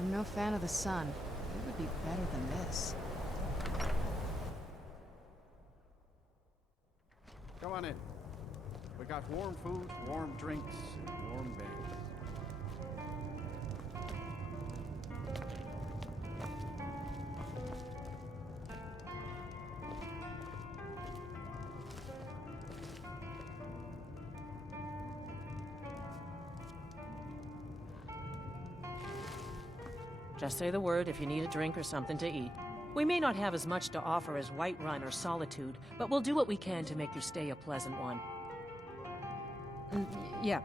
I'm no fan of the sun. It would be better than this. Come on in. We got warm food, warm drinks, and warm beds. Just say the word if you need a drink or something to eat. We may not have as much to offer as Whiterun or Solitude, but we'll do what we can to make your stay a pleasant one. Yeah,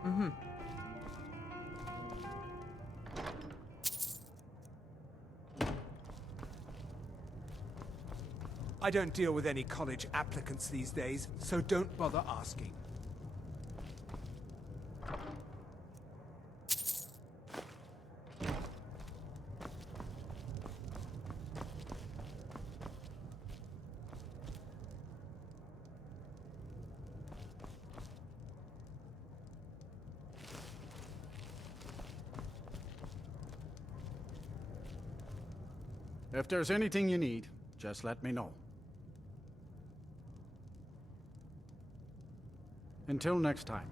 I don't deal with any college applicants these days, so don't bother asking. If there's anything you need, just let me know. Until next time.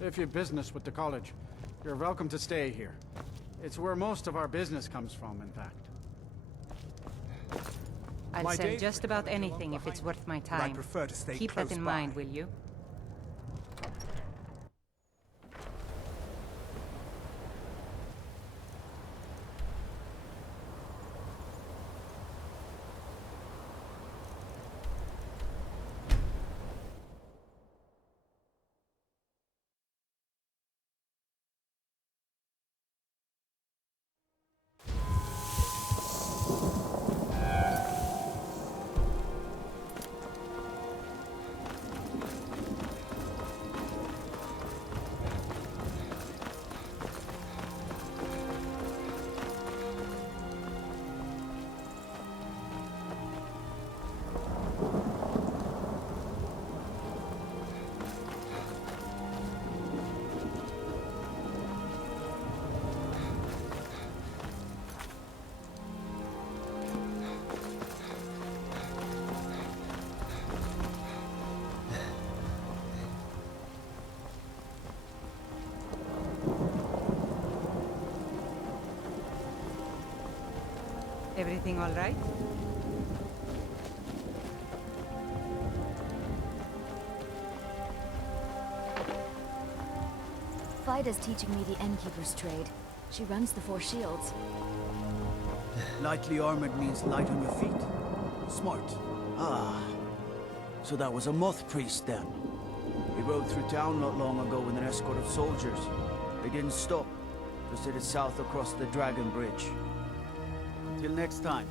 If you've business with the college, you're welcome to stay here. It's where most of our business comes from, in fact. I'll My sell days just with about college are long anything if it's behind worth my me, but I time. prefer to stay Keep close that in by. mind, will you? Everything all right? Vida's teaching me the Innkeeper's trade. She runs the Four Shields. Lightly armored means light on your feet. Smart. Ah. So that was a moth priest then. He rode through town not long ago with an escort of soldiers. They didn't stop. Just headed south across the Dragon Bridge. Till next time.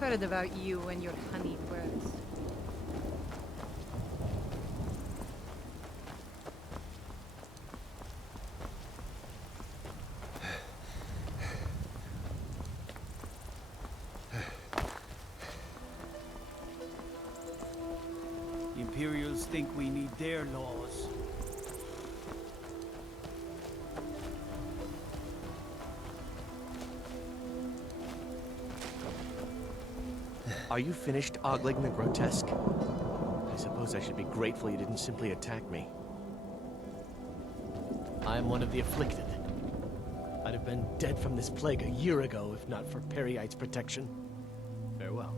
Heard about you and your honeyed words. The Imperials think we need their laws. Are you finished ogling the grotesque? I suppose I should be grateful you didn't simply attack me. I am one of the afflicted. I'd have been dead from this plague a year ago if not for Periite's protection. Farewell.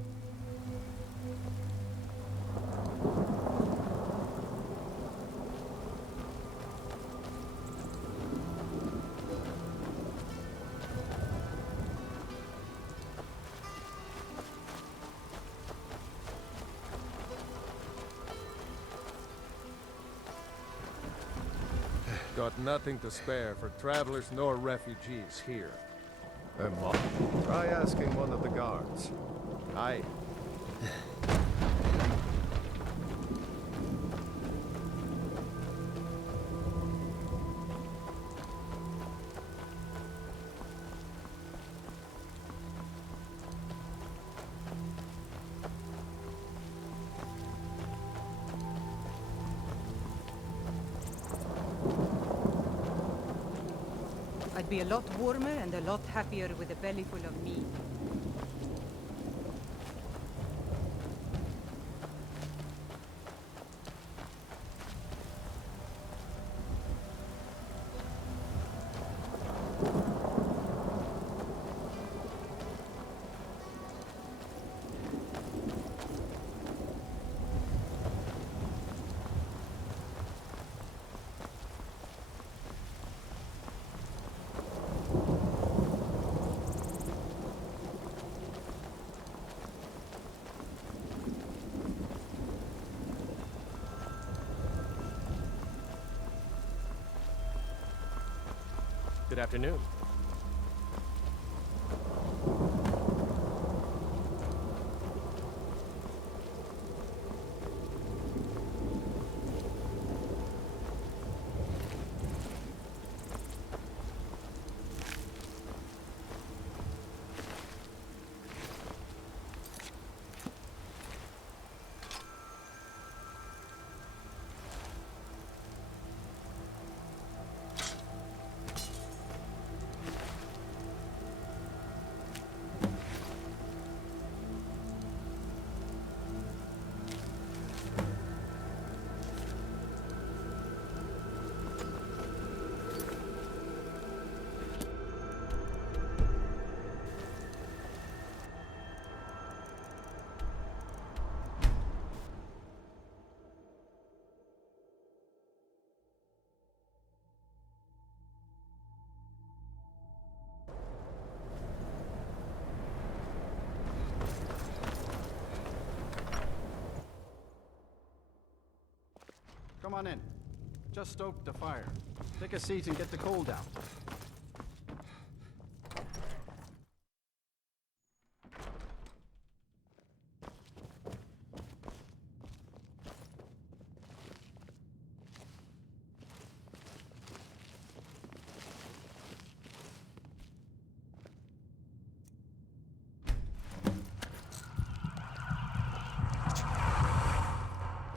Got nothing to spare for travelers nor refugees here. Try asking one of the guards. Aye. I'd be a lot warmer and a lot happier with a belly full of meat. Good afternoon. Come on in. Just stoke the fire. Take a seat and get the cold out.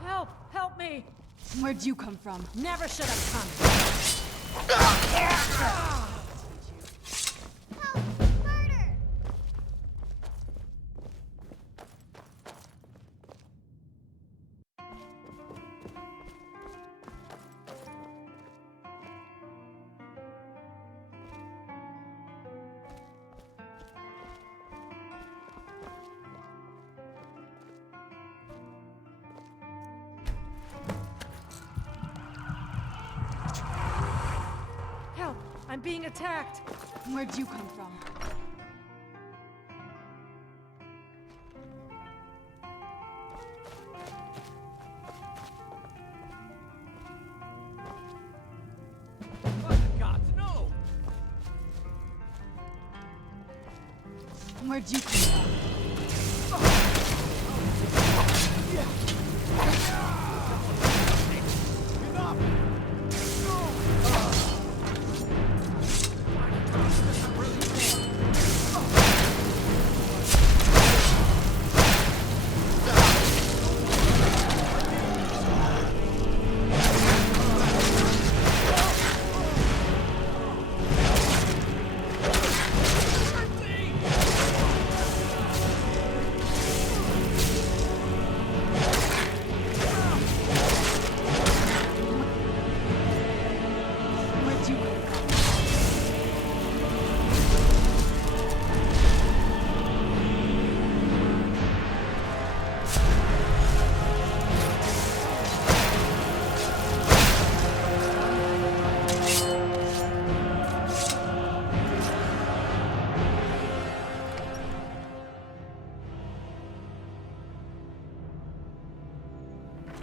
Help! Help me! Where'd you come from? Never should have come. Help! I'm being attacked! Where'd you come from? By the gods, no! Where'd you come from?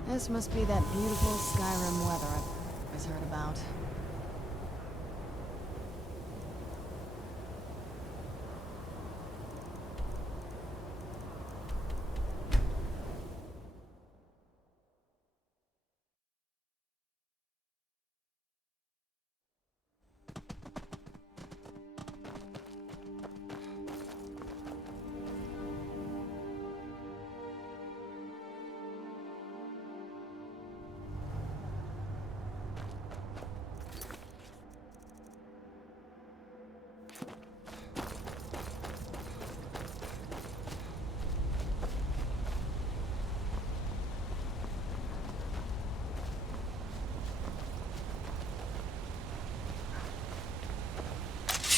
This must be that beautiful Skyrim weather I've always heard about.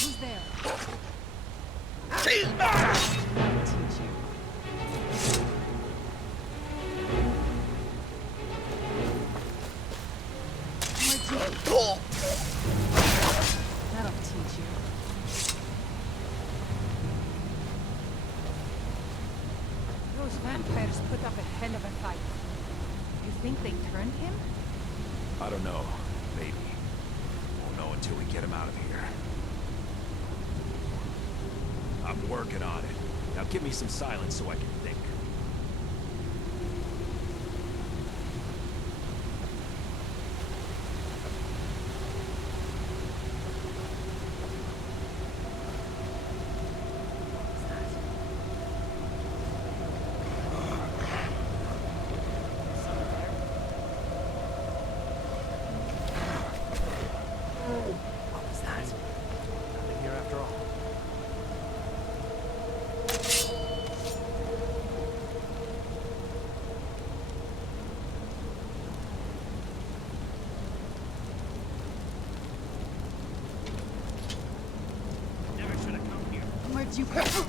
Who's there? Teach you. That'll teach you. Those vampires put up a hell of a fight. You think they turned him? I don't know. Maybe. Won't know until we get him out of here. I'm working on it. Now give me some silence so I can think. What was that? Nothing here after all. Never should have come here. Where'd you come?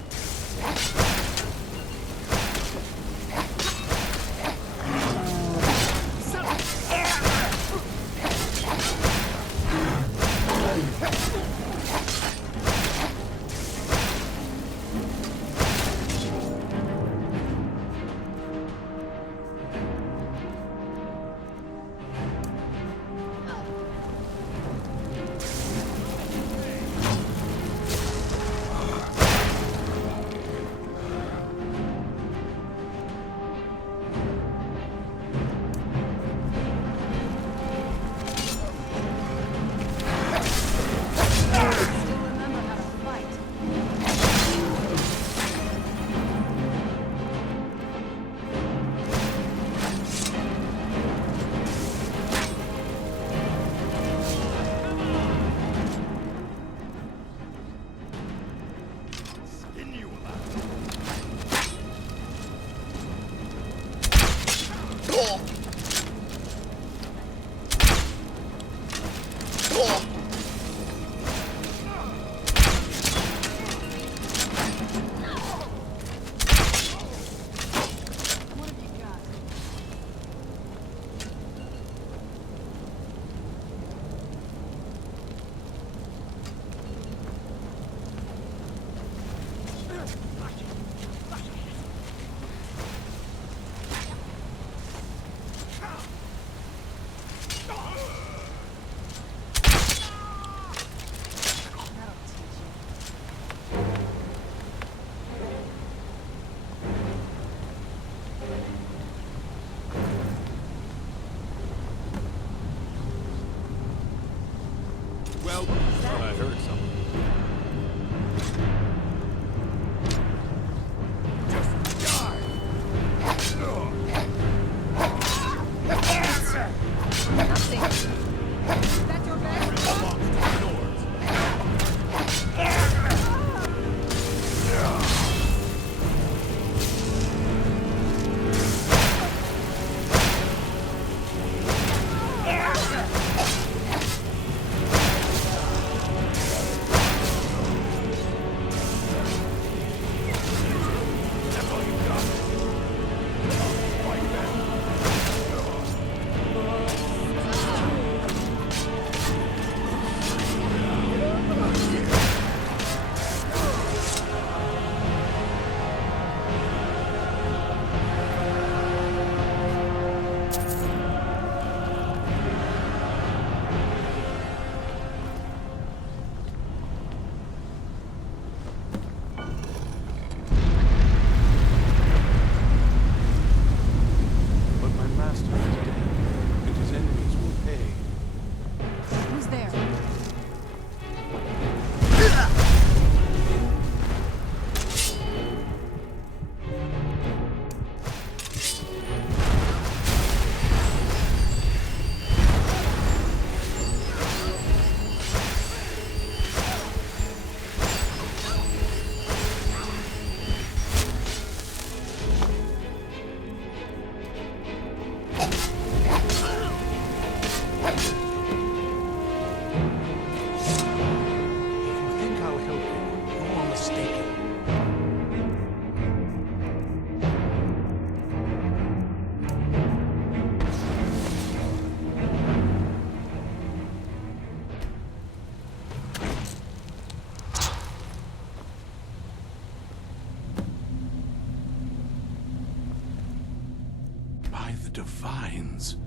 divines.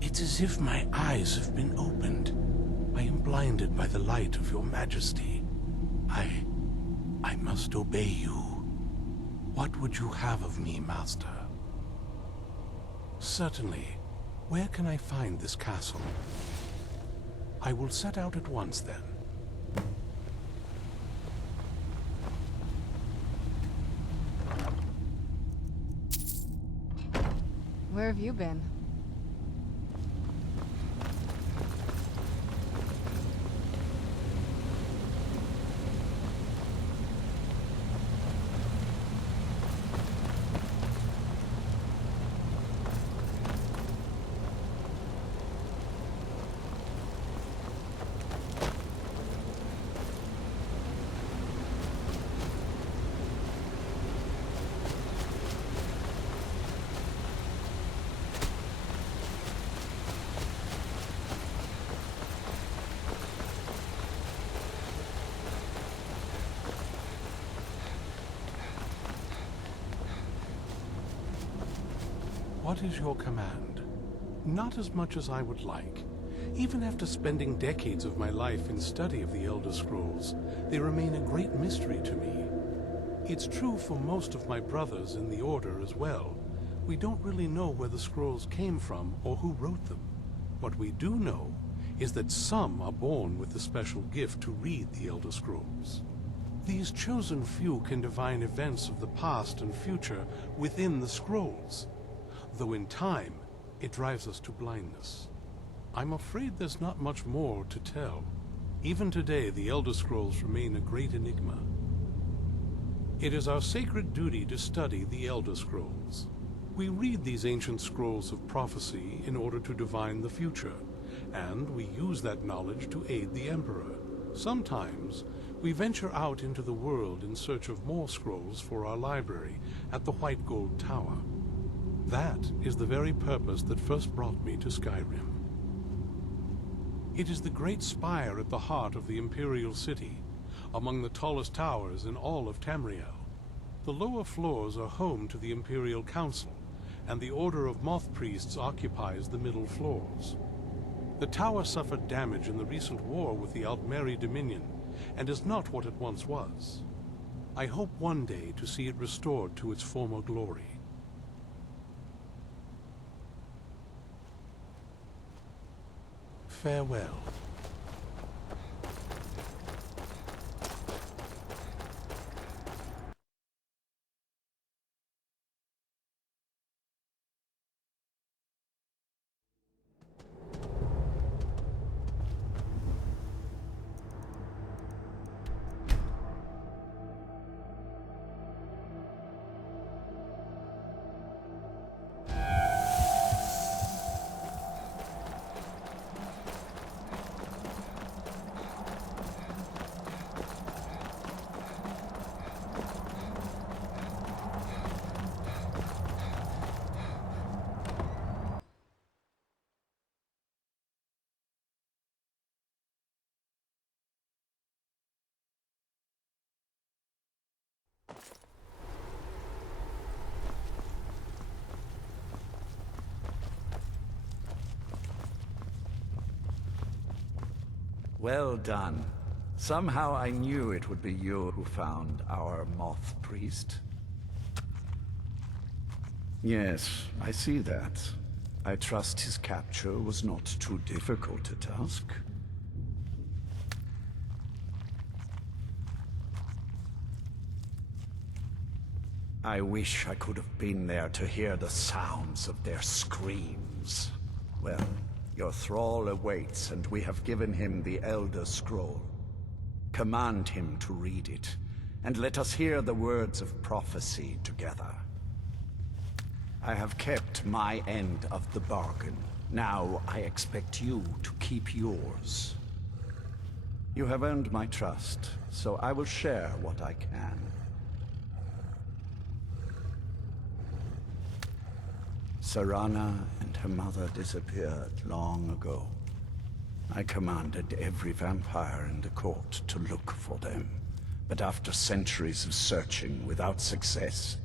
It's as if my eyes have been opened. I am blinded by the light of your majesty. I must obey you. What would you have of me, master? Certainly. Where can I find this castle? I will set out at once, then. Where have you been? What is your command? Not as much as I would like. Even after spending decades of my life in study of the Elder Scrolls, they remain a great mystery to me. It's true for most of my brothers in the Order as well. We don't really know where the scrolls came from or who wrote them. What we do know is that some are born with the special gift to read the Elder Scrolls. These chosen few can divine events of the past and future within the scrolls. Though in time, it drives us to blindness. I'm afraid there's not much more to tell. Even today, the Elder Scrolls remain a great enigma. It is our sacred duty to study the Elder Scrolls. We read these ancient scrolls of prophecy in order to divine the future, and we use that knowledge to aid the Emperor. Sometimes, we venture out into the world in search of more scrolls for our library at the White Gold Tower. That is the very purpose that first brought me to Skyrim. It is the great spire at the heart of the Imperial City, among the tallest towers in all of Tamriel. The lower floors are home to the Imperial Council, and the Order of Moth Priests occupies the middle floors. The tower suffered damage in the recent war with the Altmeri Dominion, and is not what it once was. I hope one day to see it restored to its former glory. Farewell. Well done. Somehow I knew it would be you who found our Moth Priest. Yes, I see that. I trust his capture was not too difficult a task. I wish I could have been there to hear the sounds of their screams. Well, your thrall awaits, and we have given him the Elder Scroll. Command him to read it, and let us hear the words of prophecy together. I have kept my end of the bargain. Now I expect you to keep yours. You have earned my trust, so I will share what I can. Serana and her mother disappeared long ago. I commanded every vampire in the court to look for them. But after centuries of searching without success,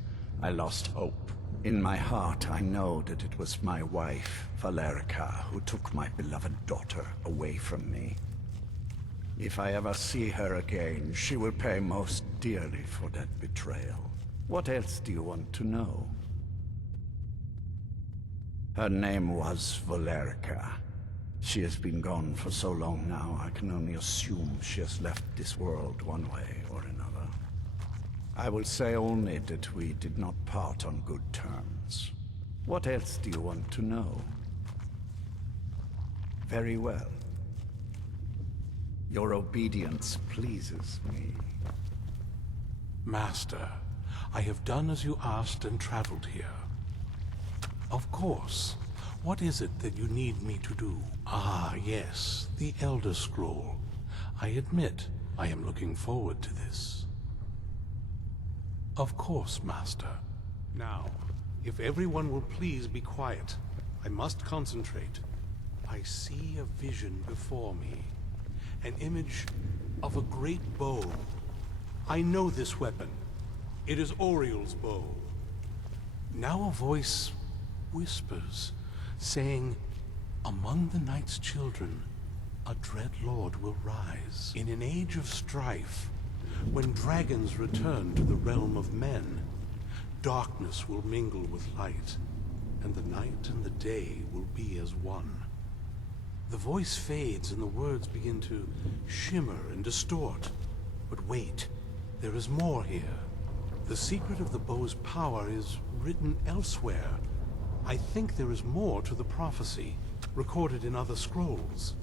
I lost hope. In my heart, I know that it was my wife, Valerica, who took my beloved daughter away from me. If I ever see her again, she will pay most dearly for that betrayal. What else do you want to know? Her name was Valerica. She has been gone for so long now, I can only assume she has left this world one way or another. I will say only that we did not part on good terms. What else do you want to know? Very well. Your obedience pleases me. Master, I have done as you asked and traveled here. Of course. What is it that you need me to do? Ah, yes, the Elder Scroll. I admit, I am looking forward to this. Of course, Master. Now, if everyone will please be quiet, I must concentrate. I see a vision before me. An image of a great bow. I know this weapon. It is Oriel's bow. Now a voice whispers, saying, among the night's children, a dread lord will rise. In an age of strife, when dragons return to the realm of men, darkness will mingle with light, and the night and the day will be as one. The voice fades and the words begin to shimmer and distort. But wait, there is more here. The secret of the bow's power is written elsewhere. I think there is more to the prophecy, recorded in other scrolls.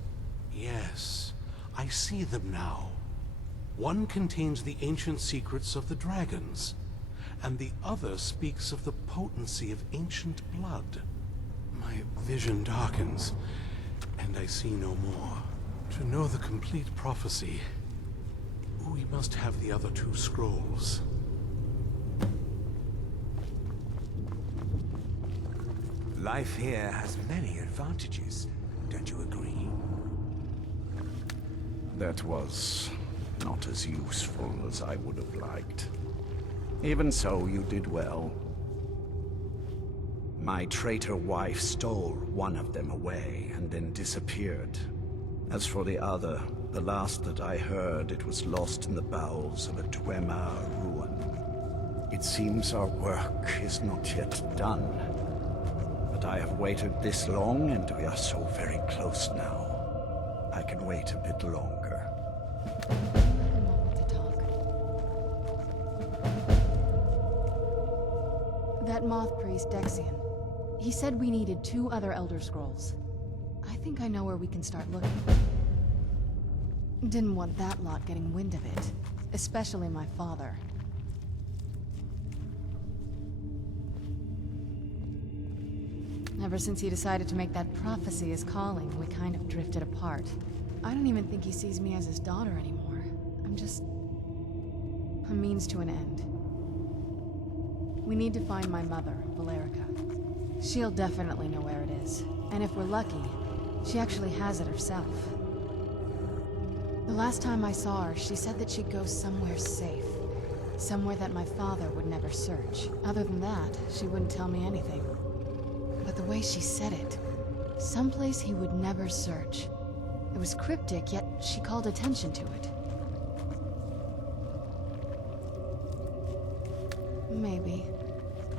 Yes, I see them now. One contains the ancient secrets of the dragons, and the other speaks of the potency of ancient blood. My vision darkens, and I see no more. To know the complete prophecy, we must have the other two scrolls. Life here has many advantages, don't you agree? That was not as useful as I would have liked. Even so, you did well. My traitor wife stole one of them away and then disappeared. As for the other, the last that I heard, it was lost in the bowels of a Dwemer ruin. It seems our work is not yet done. But I have waited this long, and we are so very close now. I can wait a bit longer. To talk. That moth priest, Dexian. He said we needed 2 other Elder Scrolls. I think I know where we can start looking. Didn't want that lot getting wind of it. Especially my father. Ever since he decided to make that prophecy his calling, we kind of drifted apart. I don't even think he sees me as his daughter anymore. I'm just a means to an end. We need to find my mother, Valerica. She'll definitely know where it is. And if we're lucky, she actually has it herself. The last time I saw her, she said that she'd go somewhere safe. Somewhere that my father would never search. Other than that, she wouldn't tell me anything. But the way she said it, someplace he would never search. It was cryptic, yet she called attention to it. Maybe.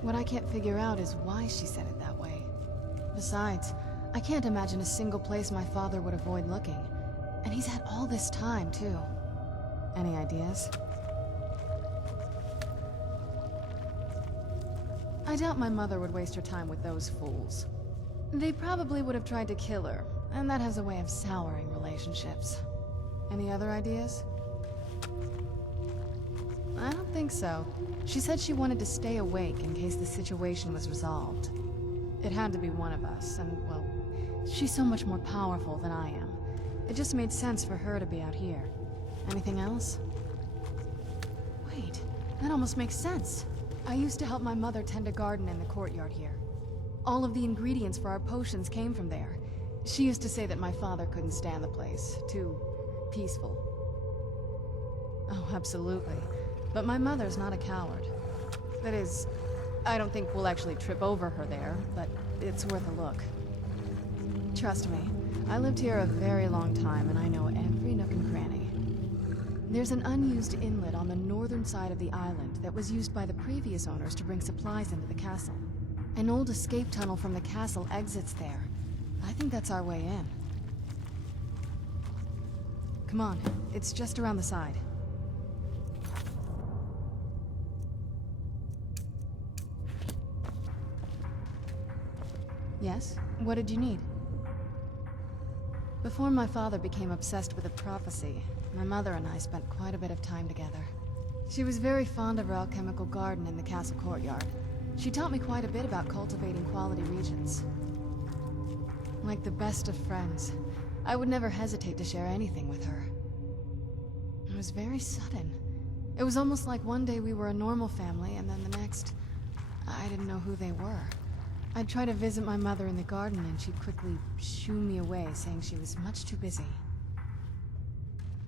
What I can't figure out is why she said it that way. Besides, I can't imagine a single place my father would avoid looking. And he's had all this time, too. Any ideas? I doubt my mother would waste her time with those fools. They probably would have tried to kill her, and that has a way of souring relationships. Any other ideas? I don't think so. She said she wanted to stay awake in case the situation was resolved. It had to be one of us, and, well, she's so much more powerful than I am. It just made sense for her to be out here. Anything else? Wait, that almost makes sense. I used to help my mother tend a garden in the courtyard here. All of the ingredients for our potions came from there. She used to say that my father couldn't stand the place. Too peaceful. Oh, absolutely. But my mother's not a coward. That is, I don't think we'll actually trip over her there, but it's worth a look. Trust me, I lived here a very long time and I know every nook and cranny. There's an unused inlet on the northern side of the island that was used by the previous owners to bring supplies into the castle. An old escape tunnel from the castle exits there. I think that's our way in. Come on, it's just around the side. Yes? What did you need? Before my father became obsessed with a prophecy, my mother and I spent quite a bit of time together. She was very fond of our alchemical garden in the castle courtyard. She taught me quite a bit about cultivating quality regions. Like the best of friends, I would never hesitate to share anything with her. It was very sudden. It was almost like one day we were a normal family, and then the next, I didn't know who they were. I'd try to visit my mother in the garden, and she'd quickly shoo me away, saying she was much too busy.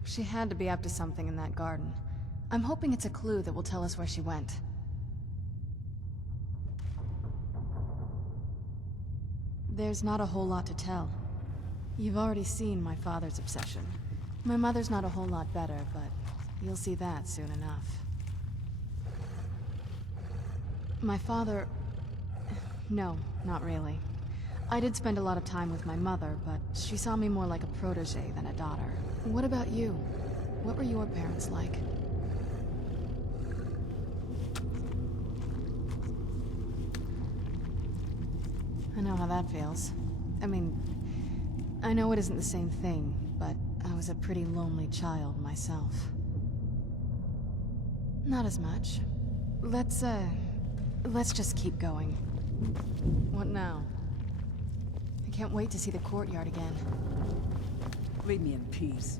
She had to be up to something in that garden. I'm hoping it's a clue that will tell us where she went. There's not a whole lot to tell. You've already seen my father's obsession. My mother's not a whole lot better, but you'll see that soon enough. My father... No, not really. I did spend a lot of time with my mother, but she saw me more like a protege than a daughter. What about you? What were your parents like? I know how that feels. I mean, I know it isn't the same thing, but I was a pretty lonely child myself. Not as much. Let's just keep going. What now? I can't wait to see the courtyard again. Leave me in peace.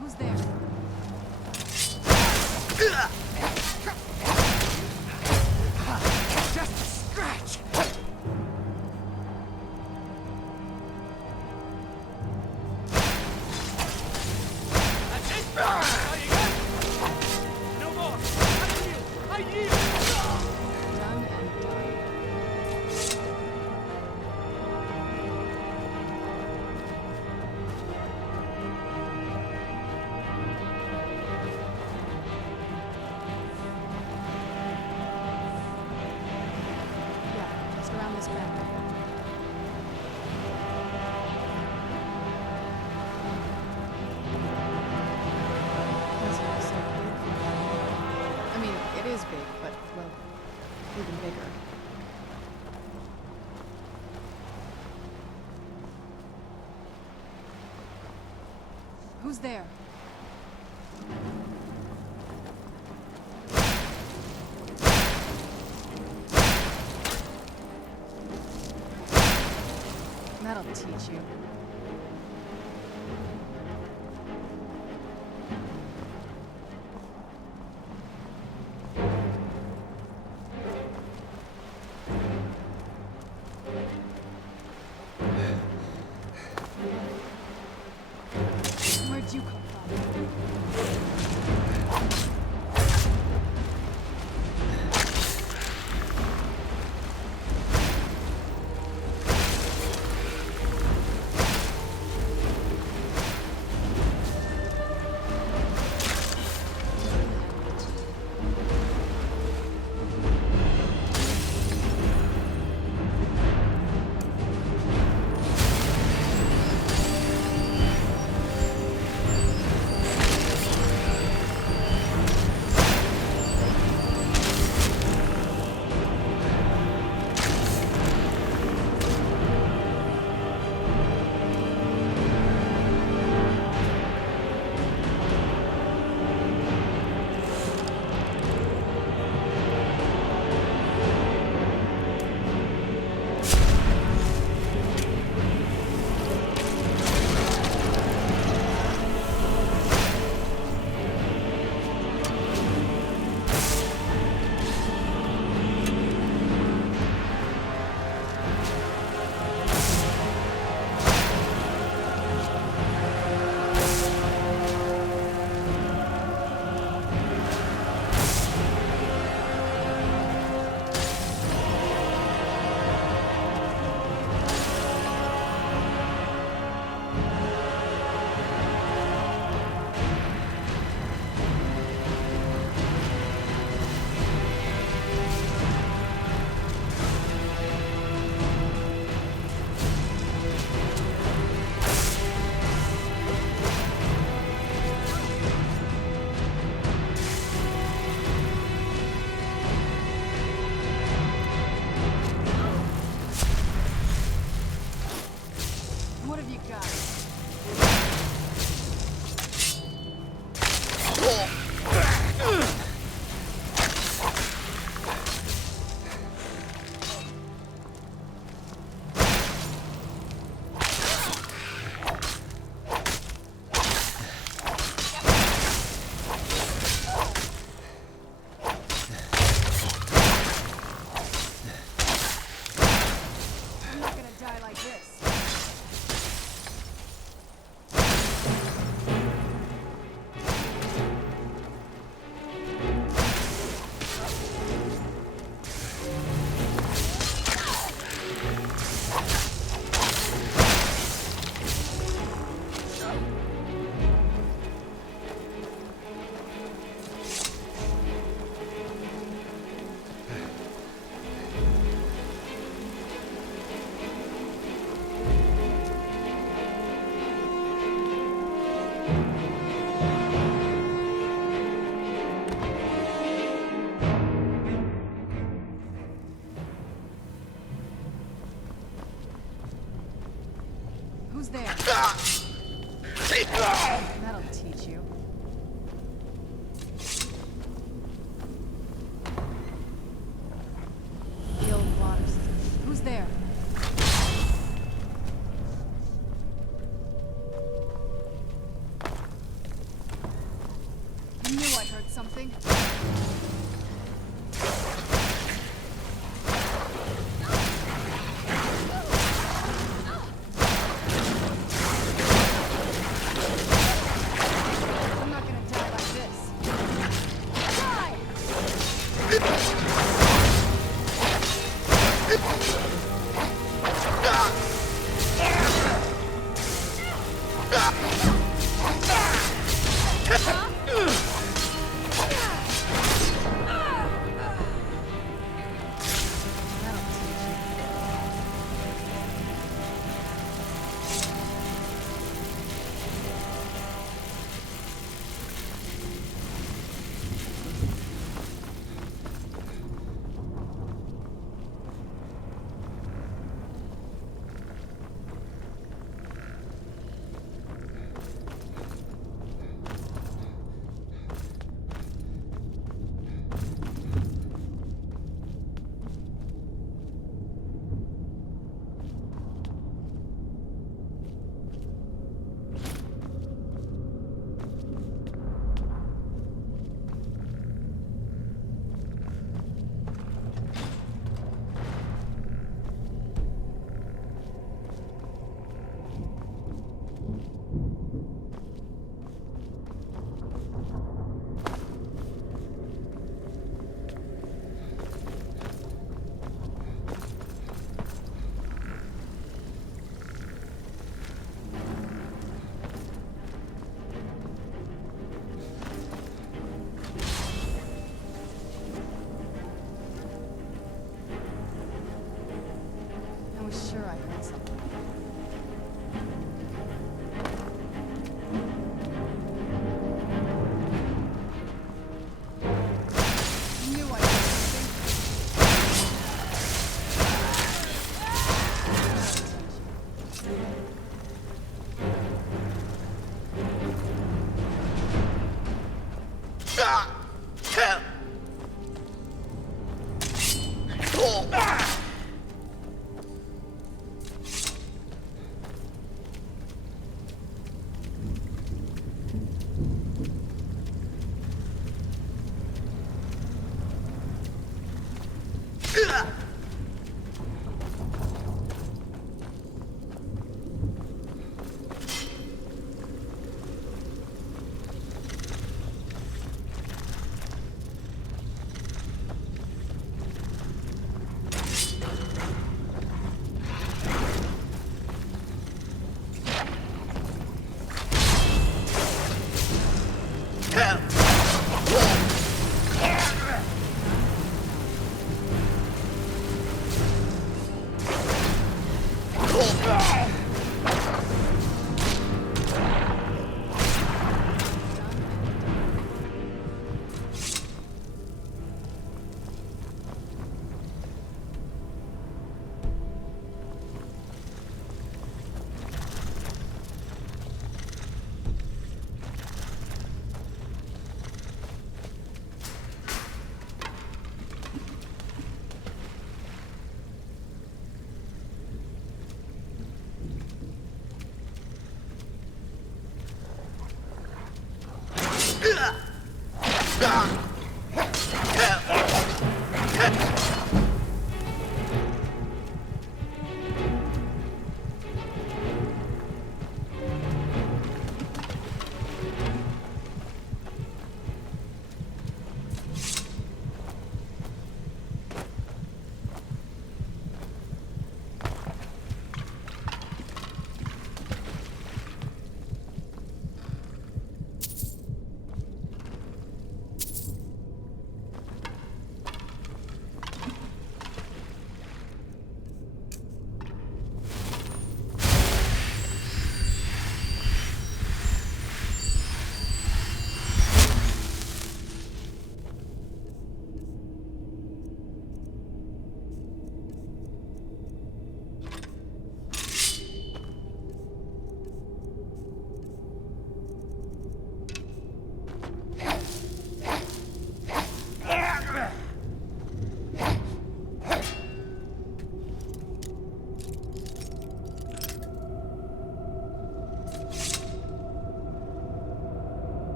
Who's there? Just a scratch! That's it! All you got? No more! I yield! Done and done. Yeah, just around this bend. Doesn't look so big from here. I mean, it is big, but, well, even bigger. Who's there? That'll teach you. Where'd you come from? Who's there? That'll teach you. The old waters. Who's there? I knew I heard something. Sure, I heard something. I knew I heard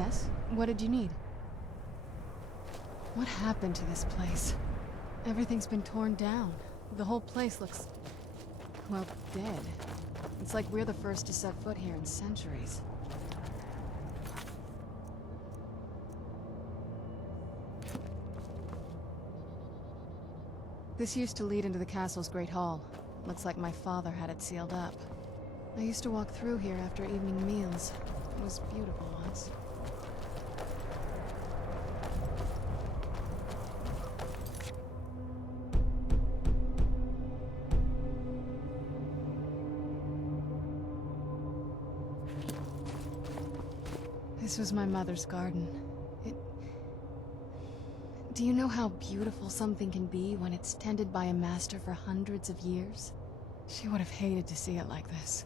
Yes? What did you need? What happened to this place? Everything's been torn down. The whole place looks, well, dead. It's like we're the first to set foot here in centuries. This used to lead into the castle's great hall. Looks like my father had it sealed up. I used to walk through here after evening meals. It was beautiful once. This was my mother's garden. Do you know how beautiful something can be when it's tended by a master for hundreds of years? She would have hated to see it like this.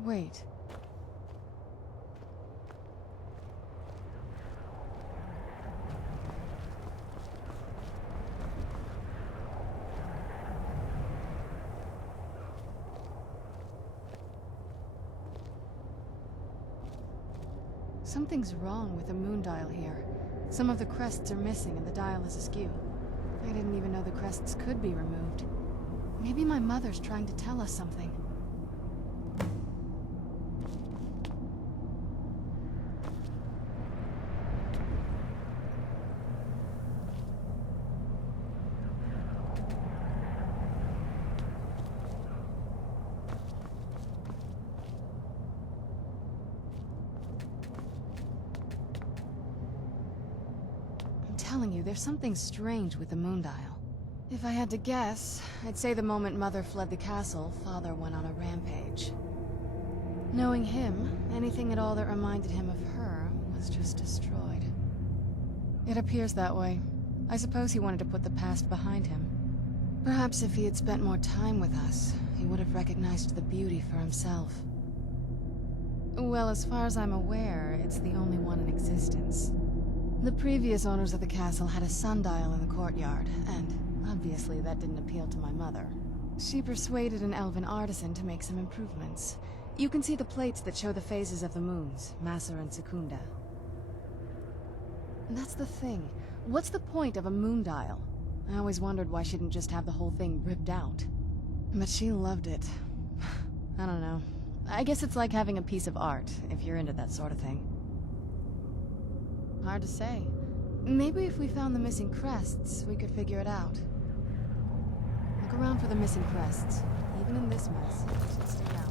Wait. Something's wrong with the moon dial here. Some of the crests are missing and the dial is askew. I didn't even know the crests could be removed. Maybe my mother's trying to tell us something. I'm telling you, there's something strange with the moon dial. If I had to guess, I'd say the moment Mother fled the castle, Father went on a rampage. Knowing him, anything at all that reminded him of her was just destroyed. It appears that way. I suppose he wanted to put the past behind him. Perhaps if he had spent more time with us, he would have recognized the beauty for himself. Well, as far as I'm aware, it's the only one in existence. The previous owners of the castle had a sundial in the courtyard, and obviously that didn't appeal to my mother. She persuaded an elven artisan to make some improvements. You can see the plates that show the phases of the moons, Maser and Secunda. And that's the thing. What's the point of a moon dial? I always wondered why she didn't just have the whole thing ripped out. But she loved it. I don't know. I guess it's like having a piece of art, if you're into that sort of thing. Hard to say. Maybe if we found the missing crests, we could figure it out. Look around for the missing crests. Even in this mess, it should stick out.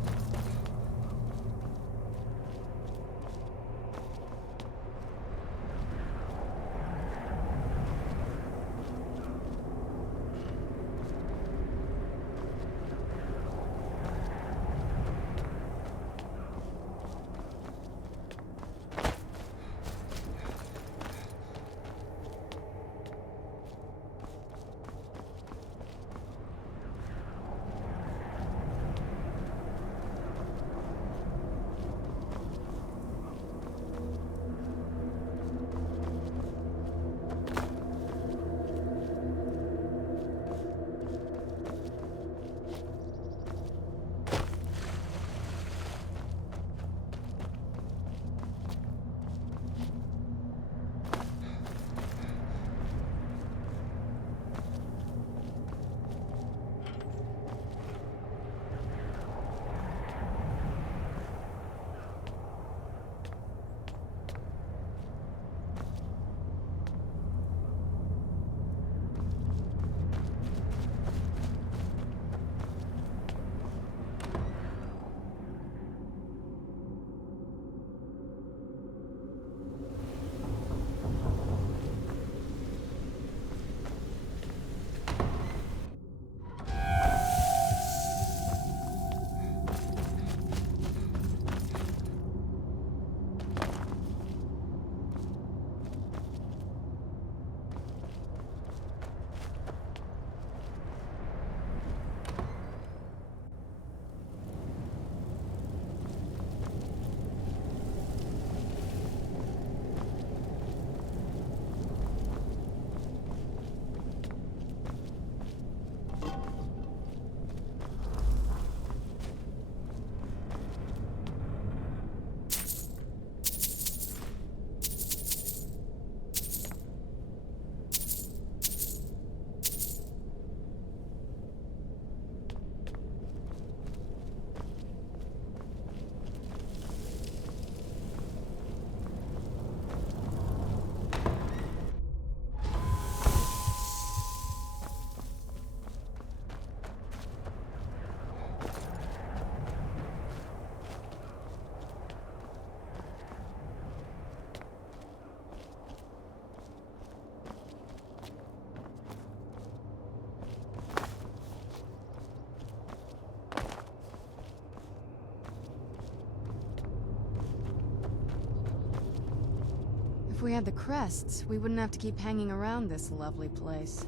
we had the crests, we wouldn't have to keep hanging around this lovely place.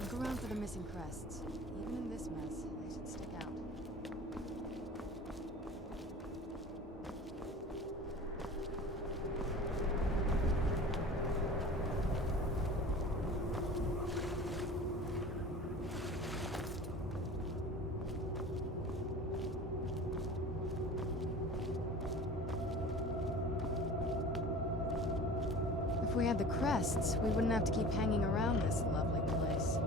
Look around for the missing crests. Even in this mess, they should stick out. If we had the crests, we wouldn't have to keep hanging around this lovely place.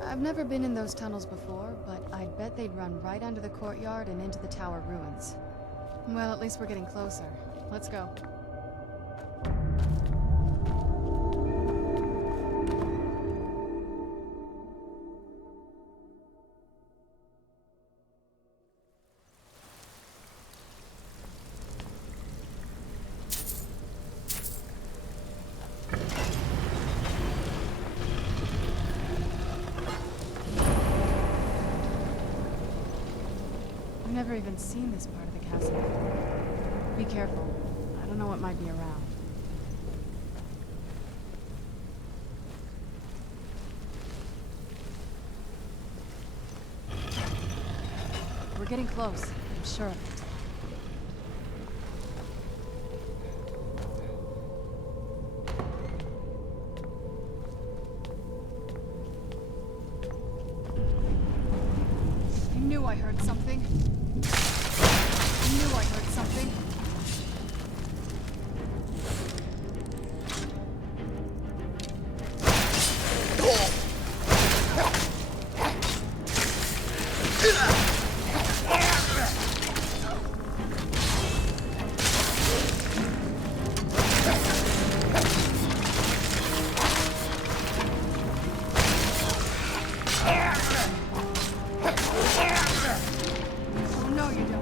I've never been in those tunnels before, but I'd bet they'd run right under the courtyard and into the tower ruins. Well, at least we're getting closer. Let's go. I've never even seen this part of the castle before. Be careful. I don't know what might be around. We're getting close. I'm sure of it. I knew I heard something. I knew I heard something. Oh, no, you don't.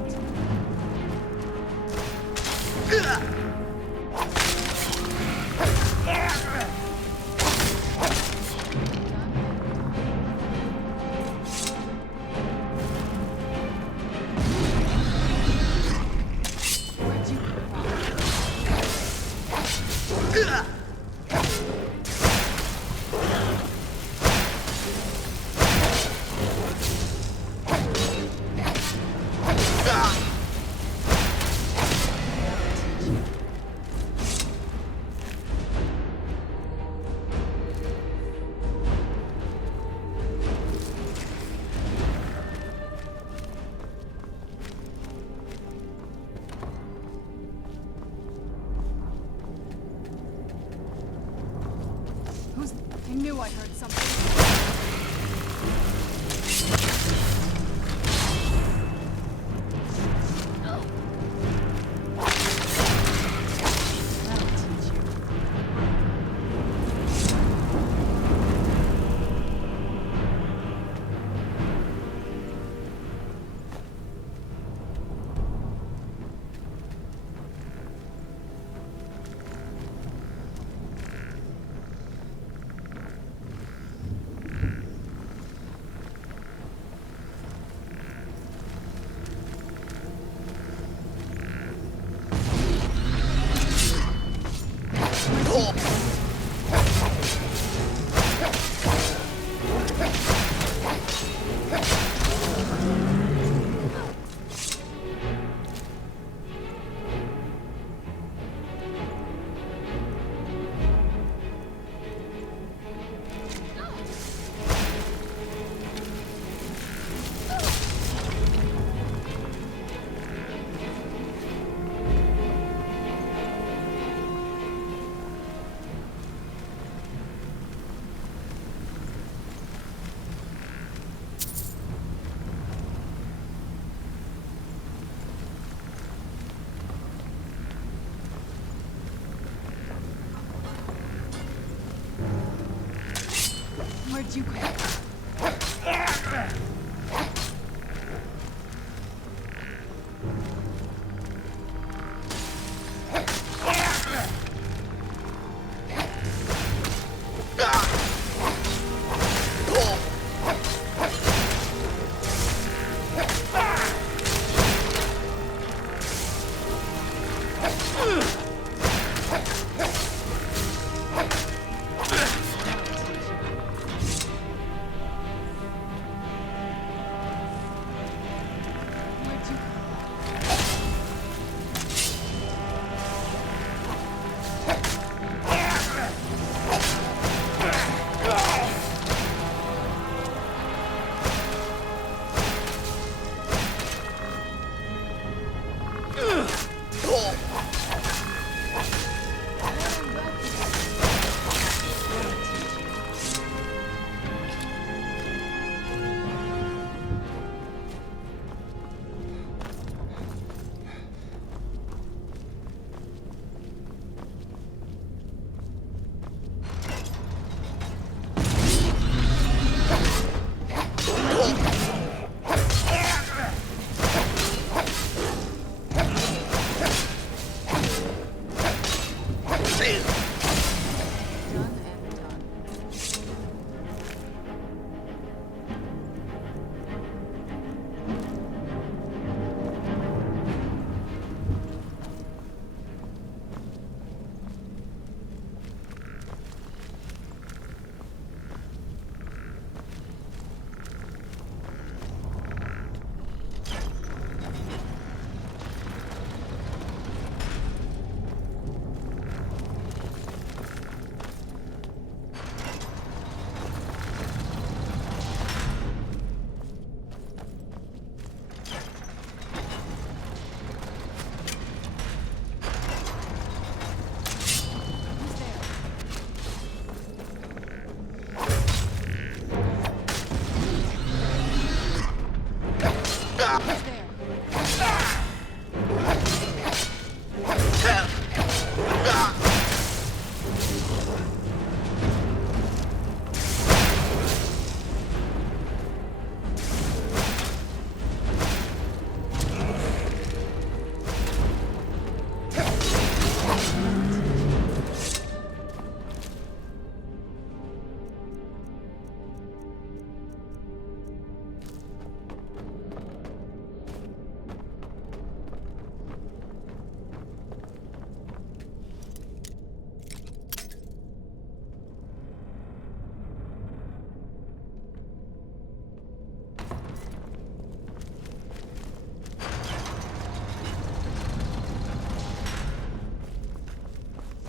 Where'd you come from? I knew I heard something. That'll teach you. you come?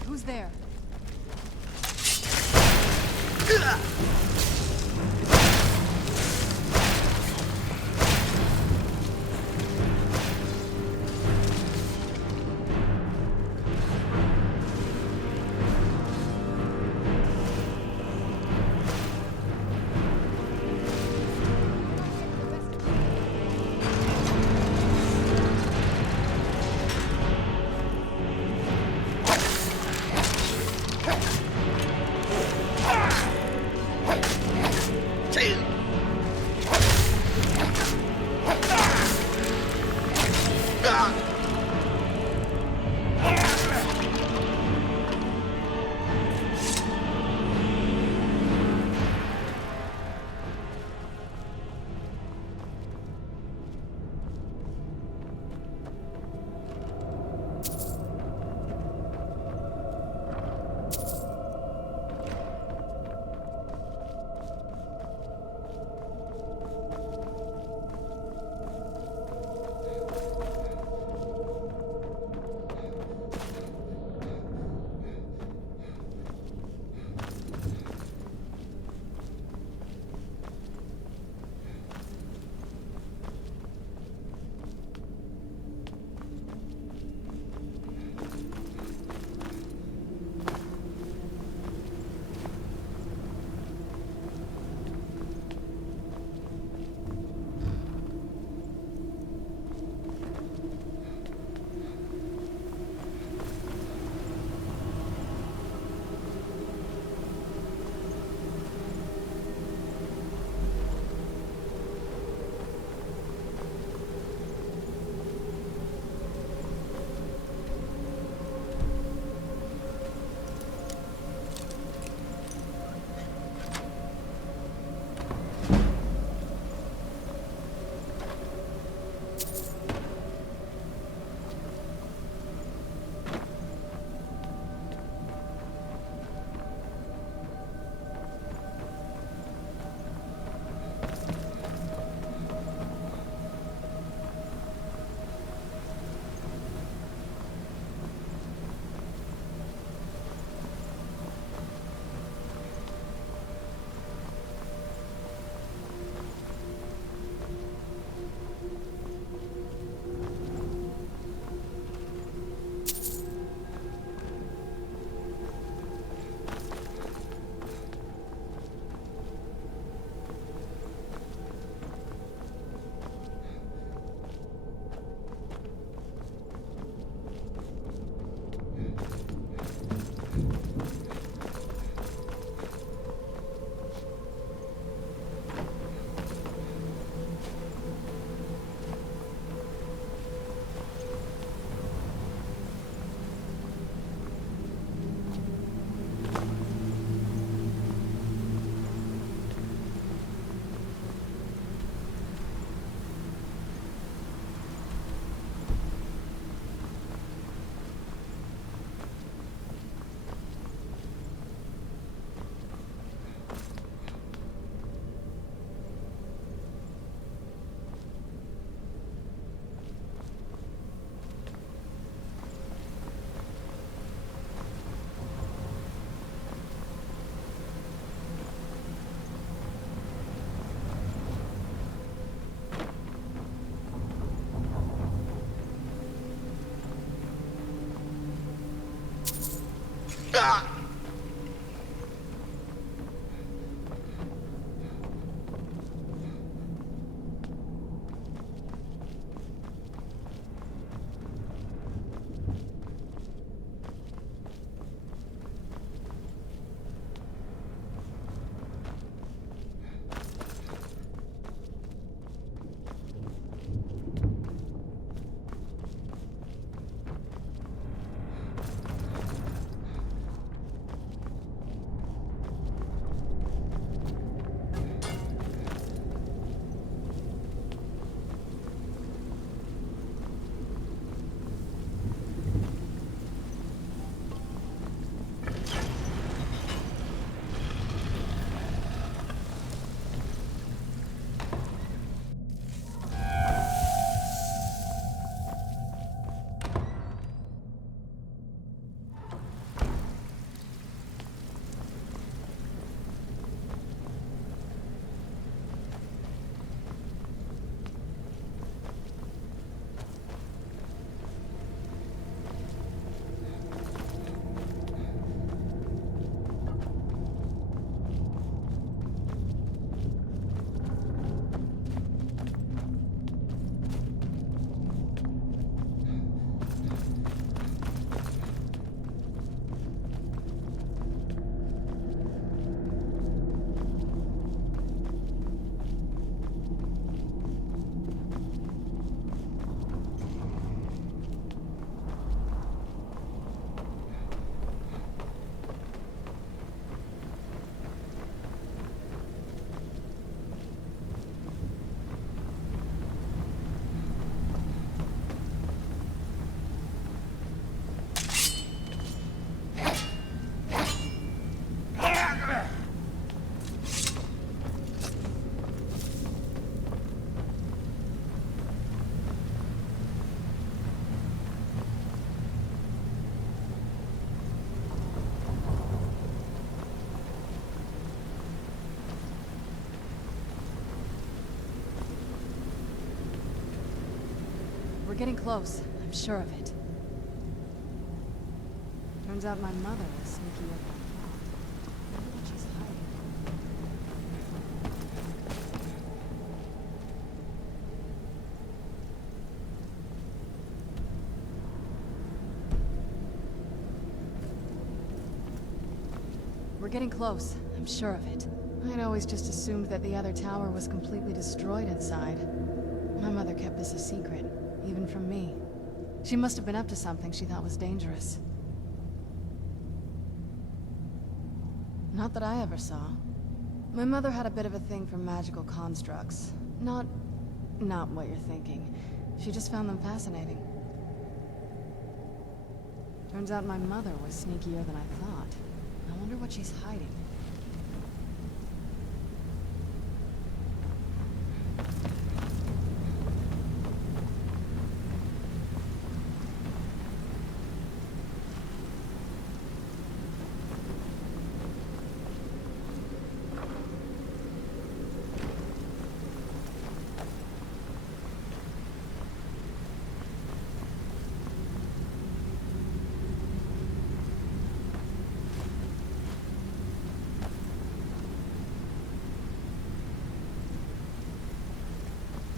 Who's there? We're getting close. I'm sure of it. Turns out my mother was sneakier than I thought. I wonder what she's hiding. We're getting close. I'm sure of it. I'd always just assumed that the other tower was completely destroyed inside. My mother kept this a secret, even from me. She must have been up to something she thought was dangerous. Not that I ever saw. My mother had a bit of a thing for magical constructs. Not what you're thinking. She just found them fascinating. Turns out my mother was sneakier than I thought. I wonder what she's hiding.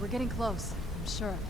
We're getting close. I'm sure of it.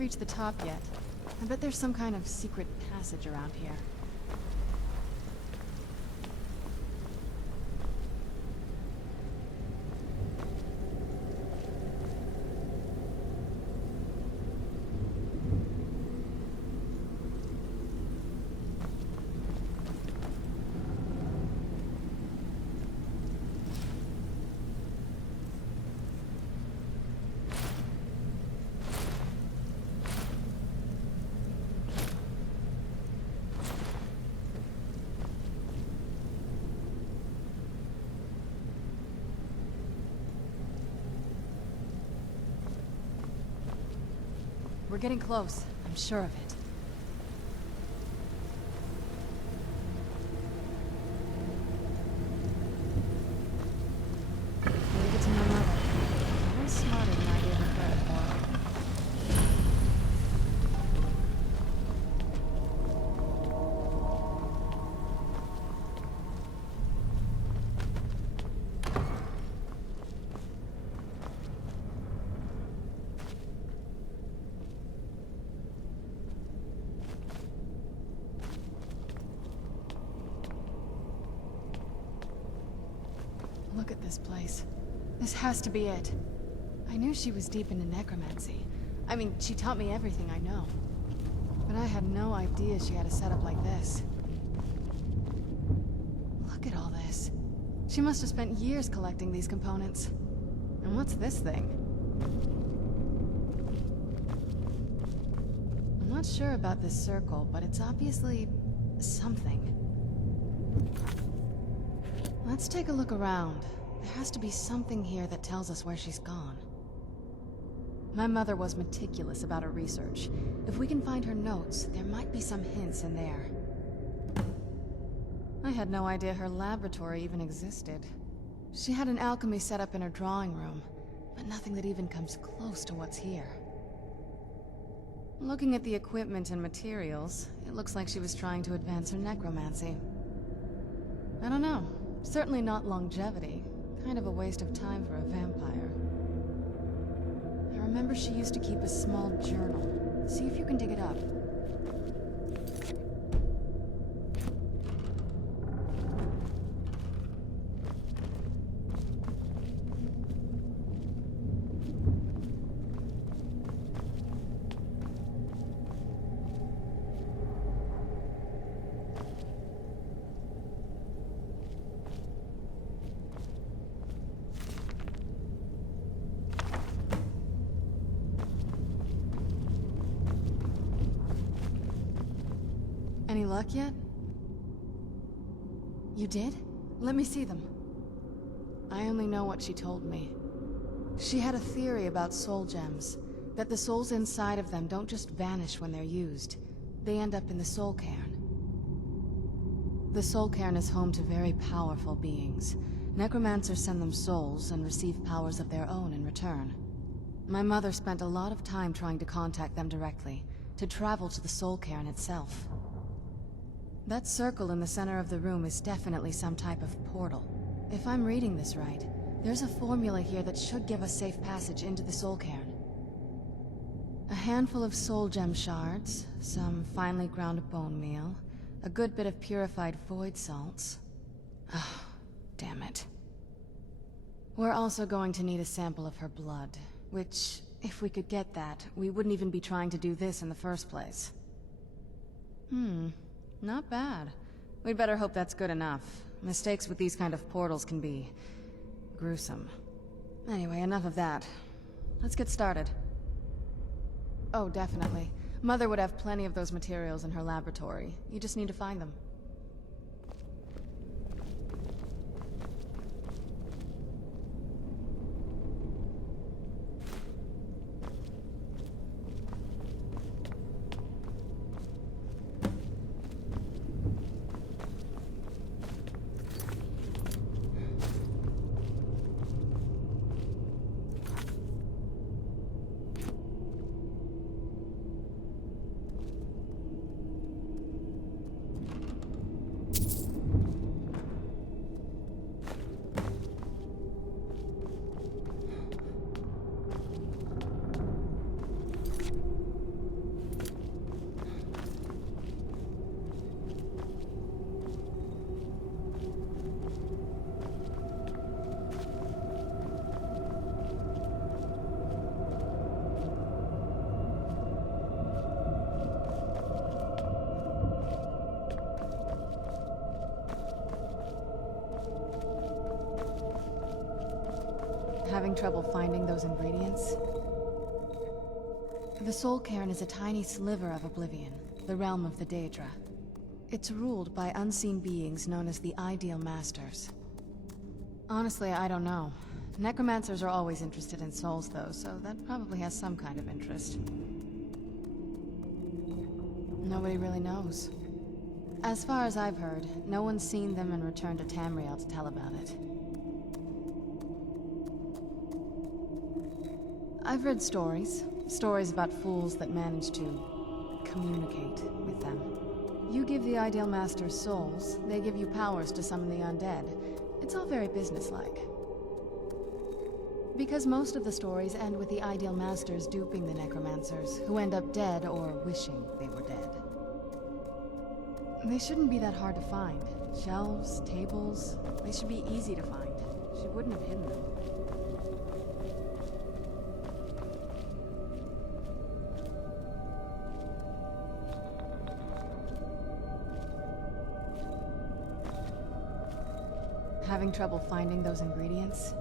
reached the top yet. I bet there's some kind of secret passage around here. We're getting close. I'm sure of it. Leave it to my mother. Very smarter than I gave her credit for. Look at this place. This has to be it. I knew she was deep into necromancy. I mean, she taught me everything I know. But I had no idea she had a setup like this. Look at all this. She must have spent years collecting these components. And what's this thing? I'm not sure about this circle, but it's obviously something. Let's take a look around. There has to be something here that tells us where she's gone. My mother was meticulous about her research. If we can find her notes, there might be some hints in there. I had no idea her laboratory even existed. She had an alchemy set up in her drawing room, but nothing that even comes close to what's here. Looking at the equipment and materials, it looks like she was trying to advance her necromancy. I don't know. Certainly not longevity. Kind of a waste of time for a vampire. I remember she used to keep a small journal. See if you can dig it up. Any luck yet? You did? Let me see them. I only know what she told me. She had a theory about soul gems, that the souls inside of them don't just vanish when they're used. They end up in the soul cairn. The soul cairn is home to very powerful beings. Necromancers send them souls and receive powers of their own in return. My mother spent a lot of time trying to contact them directly, to travel to the soul cairn itself. That circle in the center of the room is definitely some type of portal. If I'm reading this right, there's a formula here that should give us safe passage into the soul cairn. A handful of soul gem shards, some finely ground bone meal, a good bit of purified void salts. Oh, damn it. We're also going to need a sample of her blood, which, if we could get that, we wouldn't even be trying to do this in the first place. Not bad. We'd better hope that's good enough. Mistakes with these kind of portals can be gruesome. Anyway, enough of that. Let's get started. Oh, definitely. Mother would have plenty of those materials in her laboratory. You just need to find them. Having trouble finding those ingredients? The Soul Cairn is a tiny sliver of Oblivion, the realm of the Daedra. It's ruled by unseen beings known as the Ideal Masters. Honestly, I don't know. Necromancers are always interested in souls, though, so that probably has some kind of interest. Nobody really knows. As far as I've heard, no one's seen them and returned to Tamriel to tell about it. I've read stories. Stories about fools that manage to communicate with them. You give the Ideal Masters souls, they give you powers to summon the undead. It's all very businesslike. Because most of the stories end with the Ideal Masters duping the Necromancers, who end up dead or wishing they were dead. They shouldn't be that hard to find. Shelves, tables, they should be easy to find. She wouldn't have hidden them. Having trouble finding those ingredients?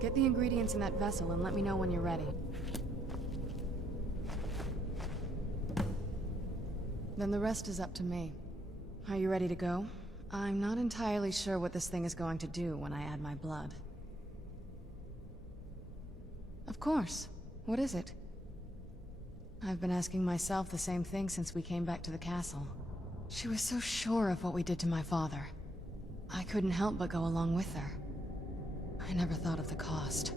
Get the ingredients in that vessel and let me know when you're ready. Then the rest is up to me. Are you ready to go? I'm not entirely sure what this thing is going to do when I add my blood. Of course. What is it? I've been asking myself the same thing since we came back to the castle. She was so sure of what we did to my father. I couldn't help but go along with her. I never thought of the cost.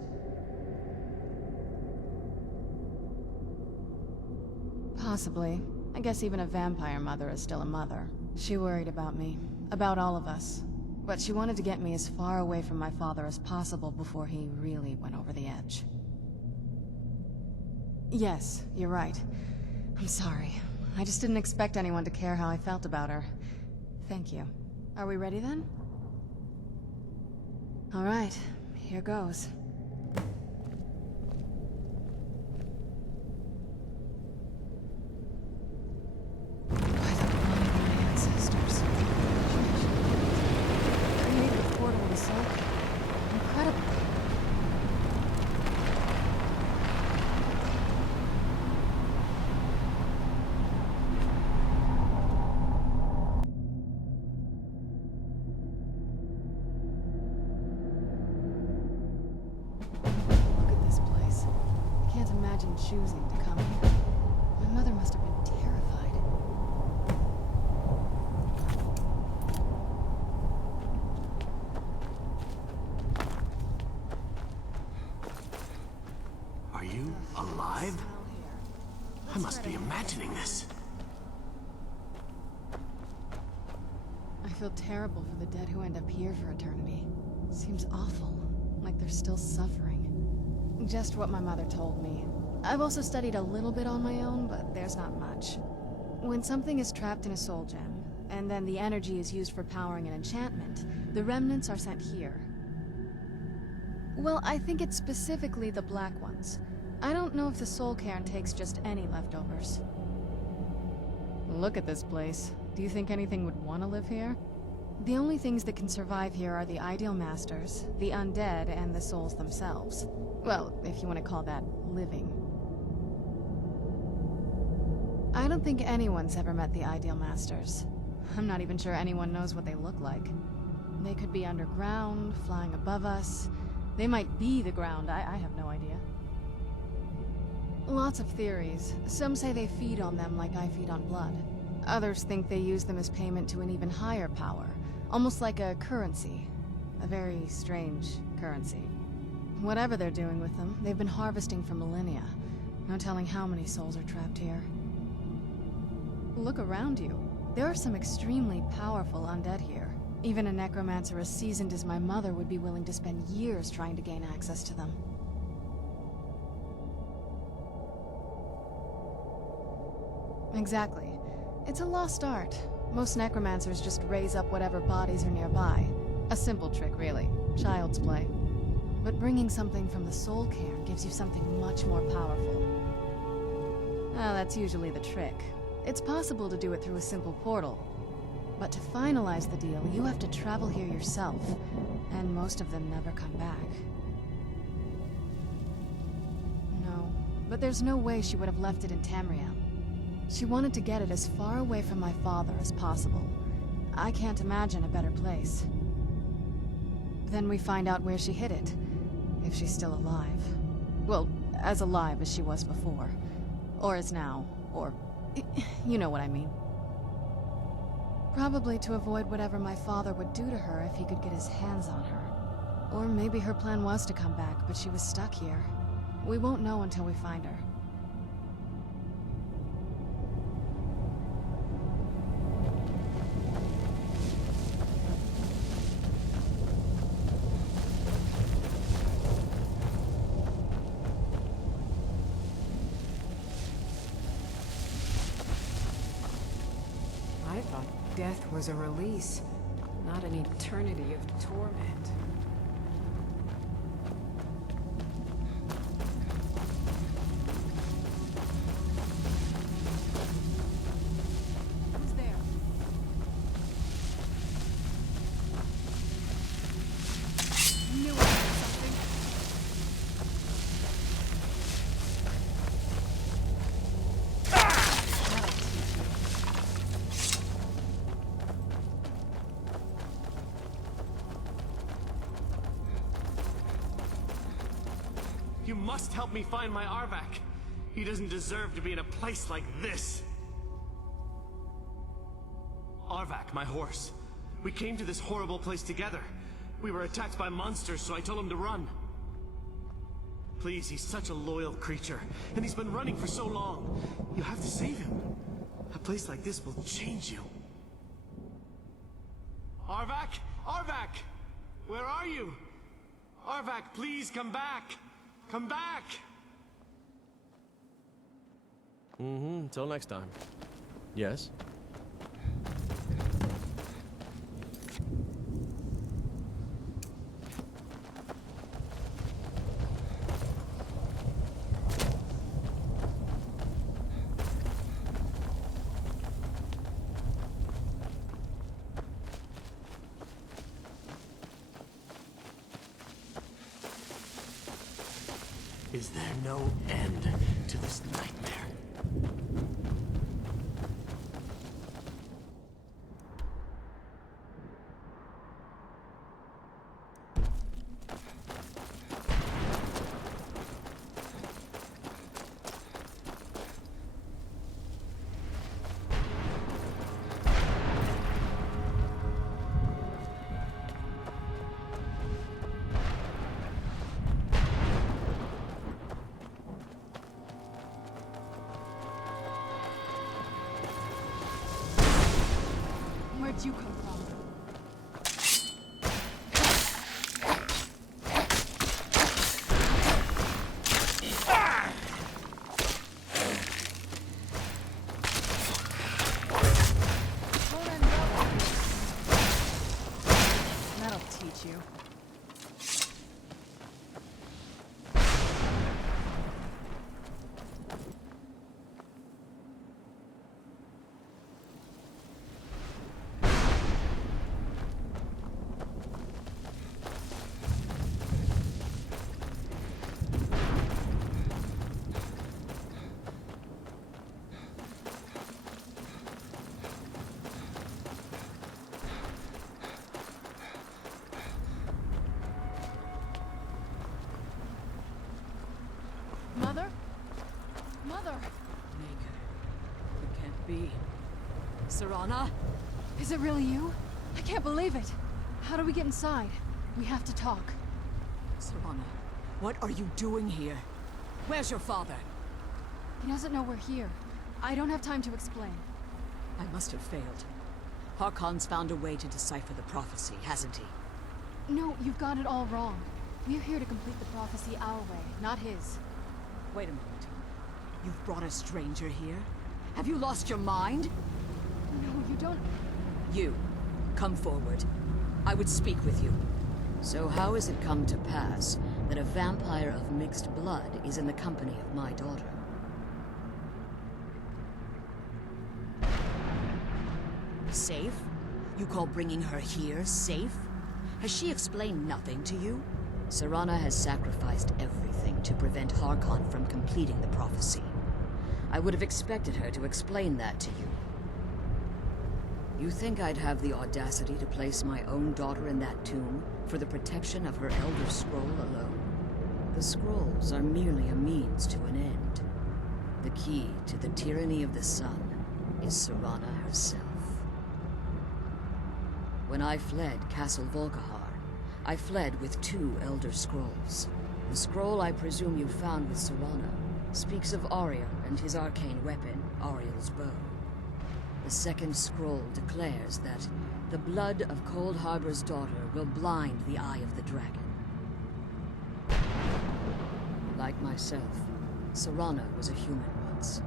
Possibly. I guess even a vampire mother is still a mother. She worried about me. About all of us. But she wanted to get me as far away from my father as possible before he really went over the edge. Yes, you're right. I'm sorry. I just didn't expect anyone to care how I felt about her. Thank you. Are we ready then? All right. Here goes. By the blood of my ancestors. Created a portal to Soul Cairn. Incredible. Choosing to come here. My mother must have been terrified. Are you alive? I must be imagining this. I feel terrible for the dead who end up here for eternity. Seems awful, like they're still suffering. Just what my mother told me. I've also studied a little bit on my own, but there's not much. When something is trapped in a soul gem, and then the energy is used for powering an enchantment, the remnants are sent here. Well, I think it's specifically the black ones. I don't know if the Soul Cairn takes just any leftovers. Look at this place. Do you think anything would want to live here? The only things that can survive here are the Ideal Masters, the undead, and the souls themselves. Well, if you want to call that living. I don't think anyone's ever met the Ideal Masters. I'm not even sure anyone knows what they look like. They could be underground, flying above us. They might be the ground, I have no idea. Lots of theories. Some say they feed on them like I feed on blood. Others think they use them as payment to an even higher power. Almost like a currency. A very strange currency. Whatever they're doing with them, they've been harvesting for millennia. No telling how many souls are trapped here. look around you. There are some extremely powerful undead here. Even a necromancer as seasoned as my mother would be willing to spend years trying to gain access to them. Exactly. It's a lost art. Most necromancers just raise up whatever bodies are nearby. A simple trick, really. Child's play. But bringing something from the soul cairn gives you something much more powerful. Ah, that's usually the trick. It's possible to do it through a simple portal. But to finalize the deal, you have to travel here yourself. And most of them never come back. No, but there's no way she would have left it in Tamriel. She wanted to get it as far away from my father as possible. I can't imagine a better place. Then we find out where she hid it. If she's still alive. Well, as alive as she was before. Or is now. Or... you know what I mean. Probably to avoid whatever my father would do to her if he could get his hands on her. Or maybe her plan was to come back, but she was stuck here. We won't know until we find her. I thought death was a release, not an eternity of torment. Who's there? I knew I heard something. You must help me find my Arvak. He doesn't deserve to be in a place like this. Arvak, my horse. We came to this horrible place together. We were attacked by monsters, so I told him to run. Please, he's such a loyal creature, and he's been running for so long. You have to save him. A place like this will change you. Arvak! Arvak! Where are you? Arvak, please come back! Come back! Until next time. Yes? Is there no end to this nightmare? Where'd you come from? That'll teach you. Mother? Mother! Naked. It can't be. Serana? Is it really you? I can't believe it. How do we get inside? We have to talk. Serana, what are you doing here? Where's your father? He doesn't know we're here. I don't have time to explain. I must have failed. Harkon's found a way to decipher the prophecy, hasn't he? No, you've got it all wrong. We're here to complete the prophecy our way, not his. Wait a moment. You've brought a stranger here? Have you lost your mind? No, you don't... You, come forward. I would speak with you. So how has it come to pass that a vampire of mixed blood is in the company of my daughter? Safe? You call bringing her here safe? Has she explained nothing to you? Serana has sacrificed everything to prevent Harkon from completing the prophecy. I would have expected her to explain that to you. You think I'd have the audacity to place my own daughter in that tomb for the protection of her Elder Scroll alone? The scrolls are merely a means to an end. The key to the tyranny of the sun is Serana herself. When I fled Castle Volkihar, I fled with 2 Elder Scrolls. The scroll I presume you found with Serana speaks of Ariel and his arcane weapon, Ariel's bow. The second scroll declares that the blood of Cold Harbor's daughter will blind the eye of the dragon. Like myself, Serana was a human once.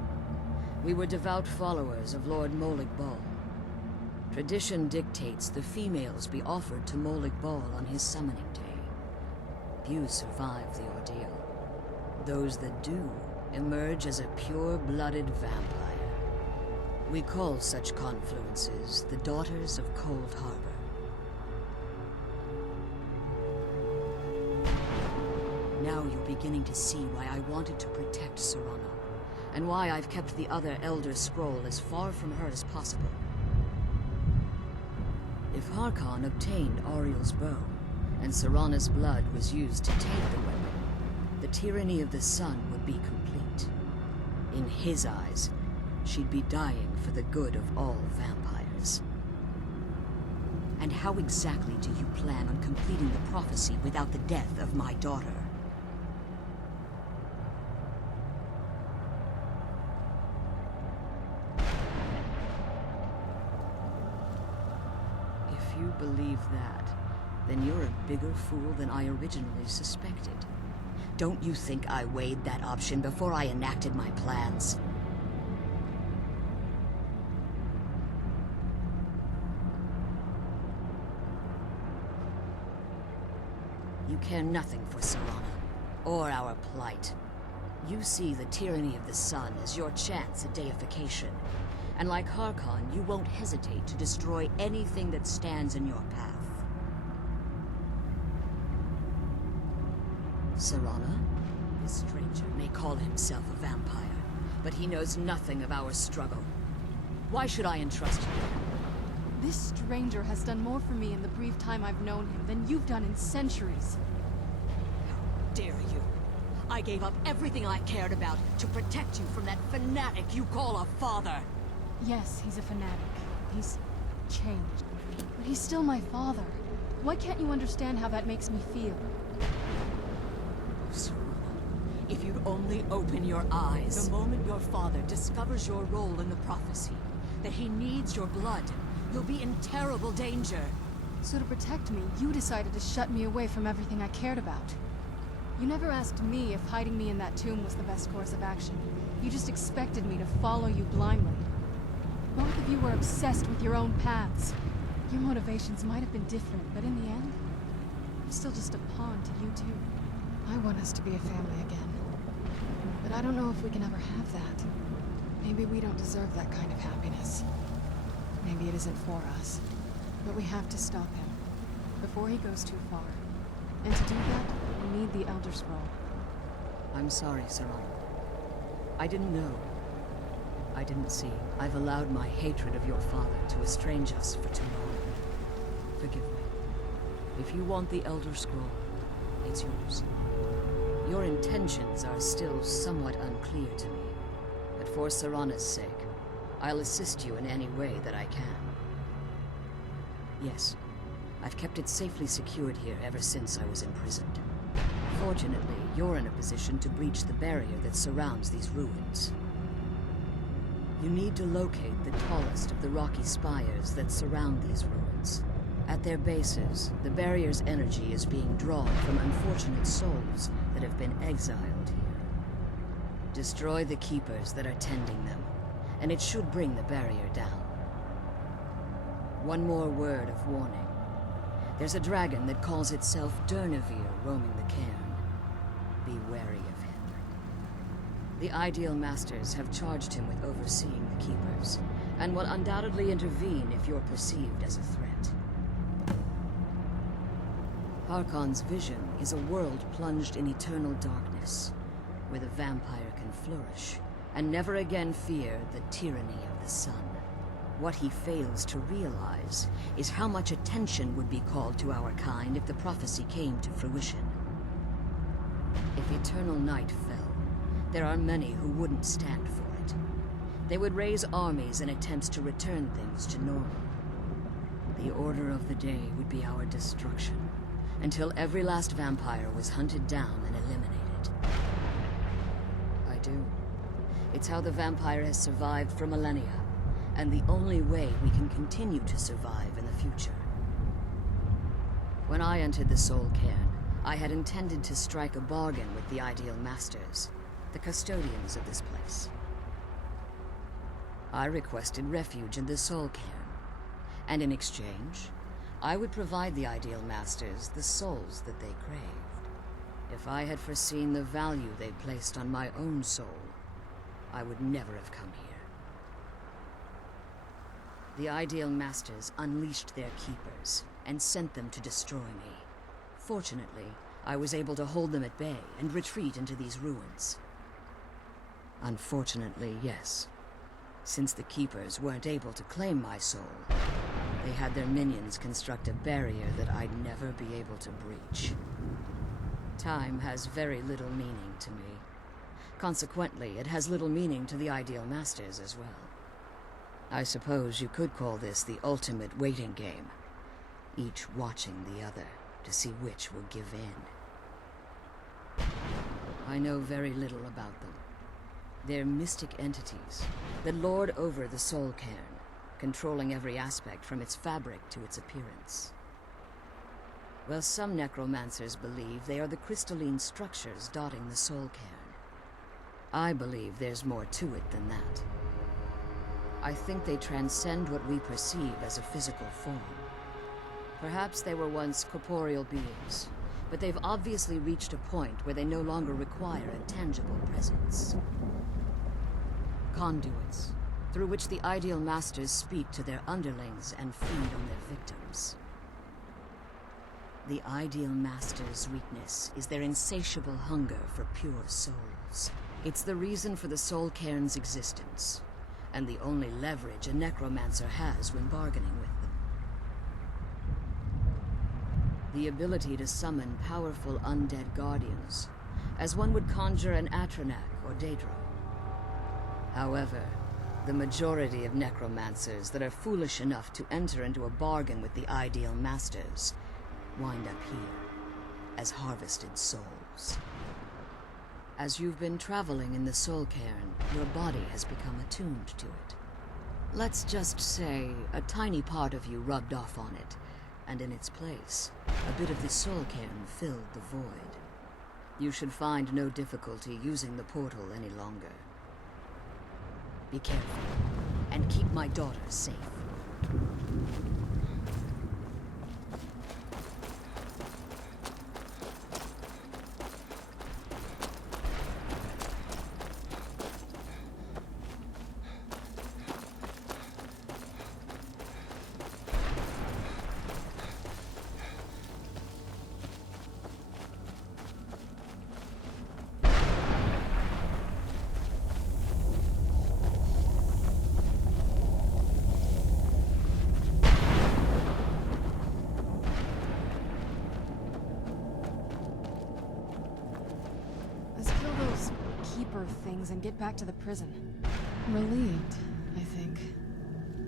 We were devout followers of Lord Molig Bal. Tradition dictates the females be offered to Molig Bal on his summoning day. Few survive the ordeal. Those that do emerge as a pure-blooded vampire. We call such confluences the Daughters of Cold Harbor. Now you're beginning to see why I wanted to protect Serana, and why I've kept the other Elder Scroll as far from her as possible. If Harkon obtained Ariel's bow, and Serana's blood was used to take the weapon, the tyranny of the sun would be complete. In his eyes, she'd be dying for the good of all vampires. And how exactly do you plan on completing the prophecy without the death of my daughter? If you believe that, then you're a bigger fool than I originally suspected. Don't you think I weighed that option before I enacted my plans? You care nothing for Serana, or our plight. You see the tyranny of the sun as your chance at deification. And like Harkon, you won't hesitate to destroy anything that stands in your path. Serana? This stranger may call himself a vampire, but he knows nothing of our struggle. Why should I entrust you? This stranger has done more for me in the brief time I've known him than you've done in centuries. How dare you? I gave up everything I cared about to protect you from that fanatic you call a father. Yes, he's a fanatic. He's changed. But he's still my father. Why can't you understand how that makes me feel? Serana, if you'd only open your eyes. The moment your father discovers your role in the prophecy, that he needs your blood, you'll be in terrible danger. So to protect me, you decided to shut me away from everything I cared about. You never asked me if hiding me in that tomb was the best course of action. You just expected me to follow you blindly. Both of you were obsessed with your own paths. Your motivations might have been different, but in the end, I'm still just a pawn to you two. I want us to be a family again. But I don't know if we can ever have that. Maybe we don't deserve that kind of happiness. Maybe it isn't for us. But we have to stop him, before he goes too far. And to do that, we need the Elder Scroll. I'm sorry, Serana. I didn't know. I didn't see. I've allowed my hatred of your father to estrange us for too long. Forgive me. If you want the Elder Scroll, it's yours. Your intentions are still somewhat unclear to me, but for Serana's sake, I'll assist you in any way that I can. Yes, I've kept it safely secured here ever since I was imprisoned. Fortunately, you're in a position to breach the barrier that surrounds these ruins. You need to locate the tallest of the rocky spires that surround these ruins. At their bases, the barrier's energy is being drawn from unfortunate souls that have been exiled here. Destroy the keepers that are tending them, and it should bring the barrier down. One more word of warning. There's a dragon that calls itself Durnevere roaming the cairn. Be wary of him. The Ideal Masters have charged him with overseeing the keepers, and will undoubtedly intervene if you're perceived as a threat. Harkon's vision is a world plunged in eternal darkness, where the vampire can flourish, and never again fear the tyranny of the sun. What he fails to realize is how much attention would be called to our kind if the prophecy came to fruition. If eternal night fell, there are many who wouldn't stand for it. They would raise armies in attempts to return things to normal. The order of the day would be our destruction, until every last vampire was hunted down and eliminated. I do. It's how the vampire has survived for millennia, and the only way we can continue to survive in the future. When I entered the Soul Cairn, I had intended to strike a bargain with the Ideal Masters, the custodians of this place. I requested refuge in the Soul Cairn, and in exchange, I would provide the Ideal Masters the souls that they craved. If I had foreseen the value they placed on my own soul, I would never have come here. The Ideal Masters unleashed their keepers and sent them to destroy me. Fortunately, I was able to hold them at bay and retreat into these ruins. Unfortunately, yes. Since the keepers weren't able to claim my soul, they had their minions construct a barrier that I'd never be able to breach. Time has very little meaning to me. Consequently, it has little meaning to the Ideal Masters as well. I suppose you could call this the ultimate waiting game, each watching the other to see which will give in. I know very little about them. They're mystic entities that lord over the Soul Cairn, controlling every aspect from its fabric to its appearance. Well, some necromancers believe they are the crystalline structures dotting the Soul Cairn. I believe there's more to it than that. I think they transcend what we perceive as a physical form. Perhaps they were once corporeal beings, but they've obviously reached a point where they no longer require a tangible presence. Conduits, through which the Ideal Masters speak to their underlings and feed on their victims. The Ideal Masters' weakness is their insatiable hunger for pure souls. It's the reason for the Soul Cairn's existence, and the only leverage a necromancer has when bargaining with them. The ability to summon powerful undead guardians, as one would conjure an Atronak or Daedra. However, the majority of necromancers that are foolish enough to enter into a bargain with the Ideal Masters wind up here, as harvested souls. As you've been traveling in the Soul Cairn, your body has become attuned to it. Let's just say a tiny part of you rubbed off on it, and in its place, a bit of the Soul Cairn filled the void. You should find no difficulty using the portal any longer. Be careful, and keep my daughter safe. Things and get back to the prison. Relieved, I think.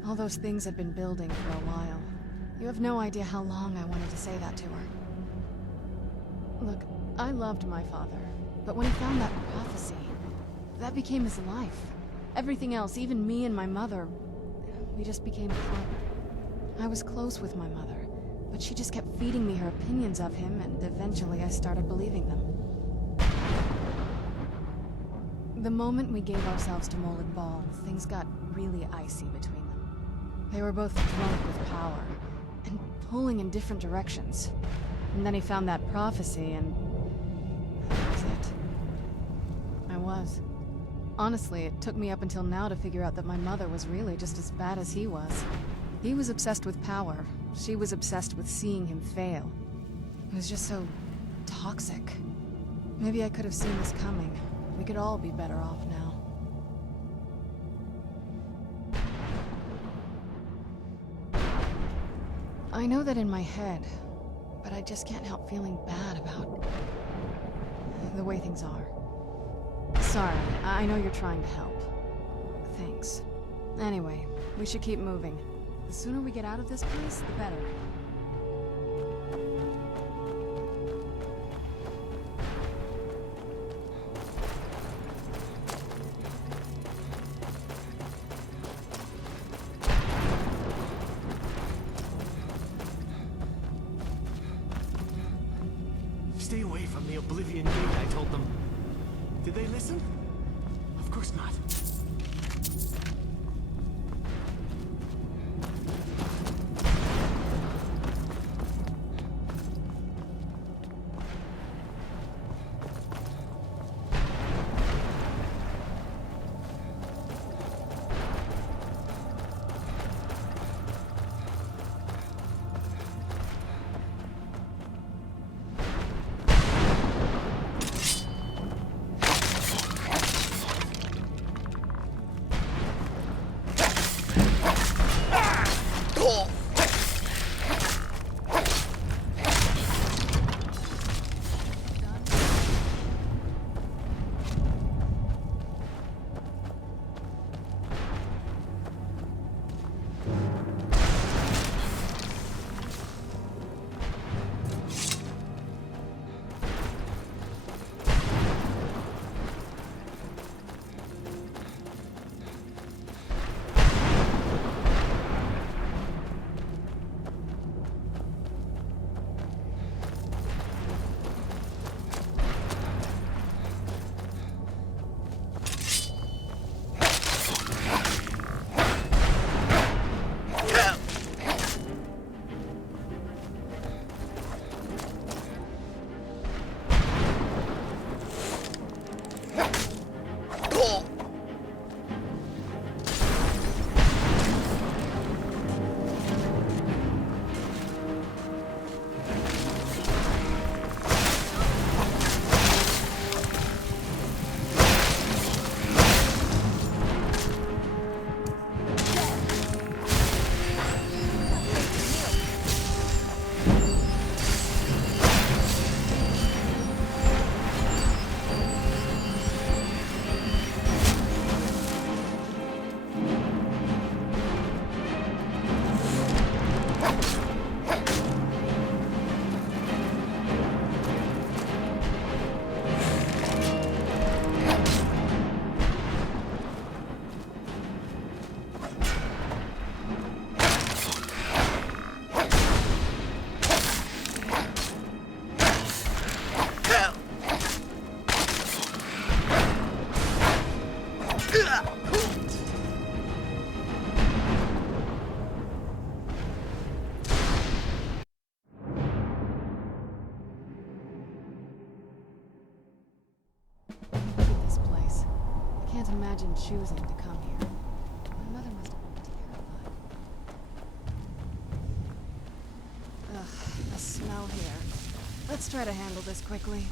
All those things had been building for a while. You have no idea how long I wanted to say that to her. Look, I loved my father, but when he found that prophecy, that became his life. Everything else, even me and my mother, we just became close. I was close with my mother, but she just kept feeding me her opinions of him, and eventually I started believing them. The moment we gave ourselves to Molded Ball, things got really icy between them. They were both drunk with power, and pulling in different directions. And then he found that prophecy, and that was it. I was. Honestly, it took me up until now to figure out that my mother was really just as bad as he was. He was obsessed with power. She was obsessed with seeing him fail. It was just so toxic. Maybe I could have seen this coming. We could all be better off now. I know that in my head, but I just can't help feeling bad about the way things are. Sorry, I know you're trying to help. Thanks. Anyway, we should keep moving. The sooner we get out of this place, the better. Stay away from the Oblivion Gate, I told them. Did they listen? Of course not. Can't imagine choosing to come here. My mother must have been terrified. Ugh, the smell here. Let's try to handle this quickly.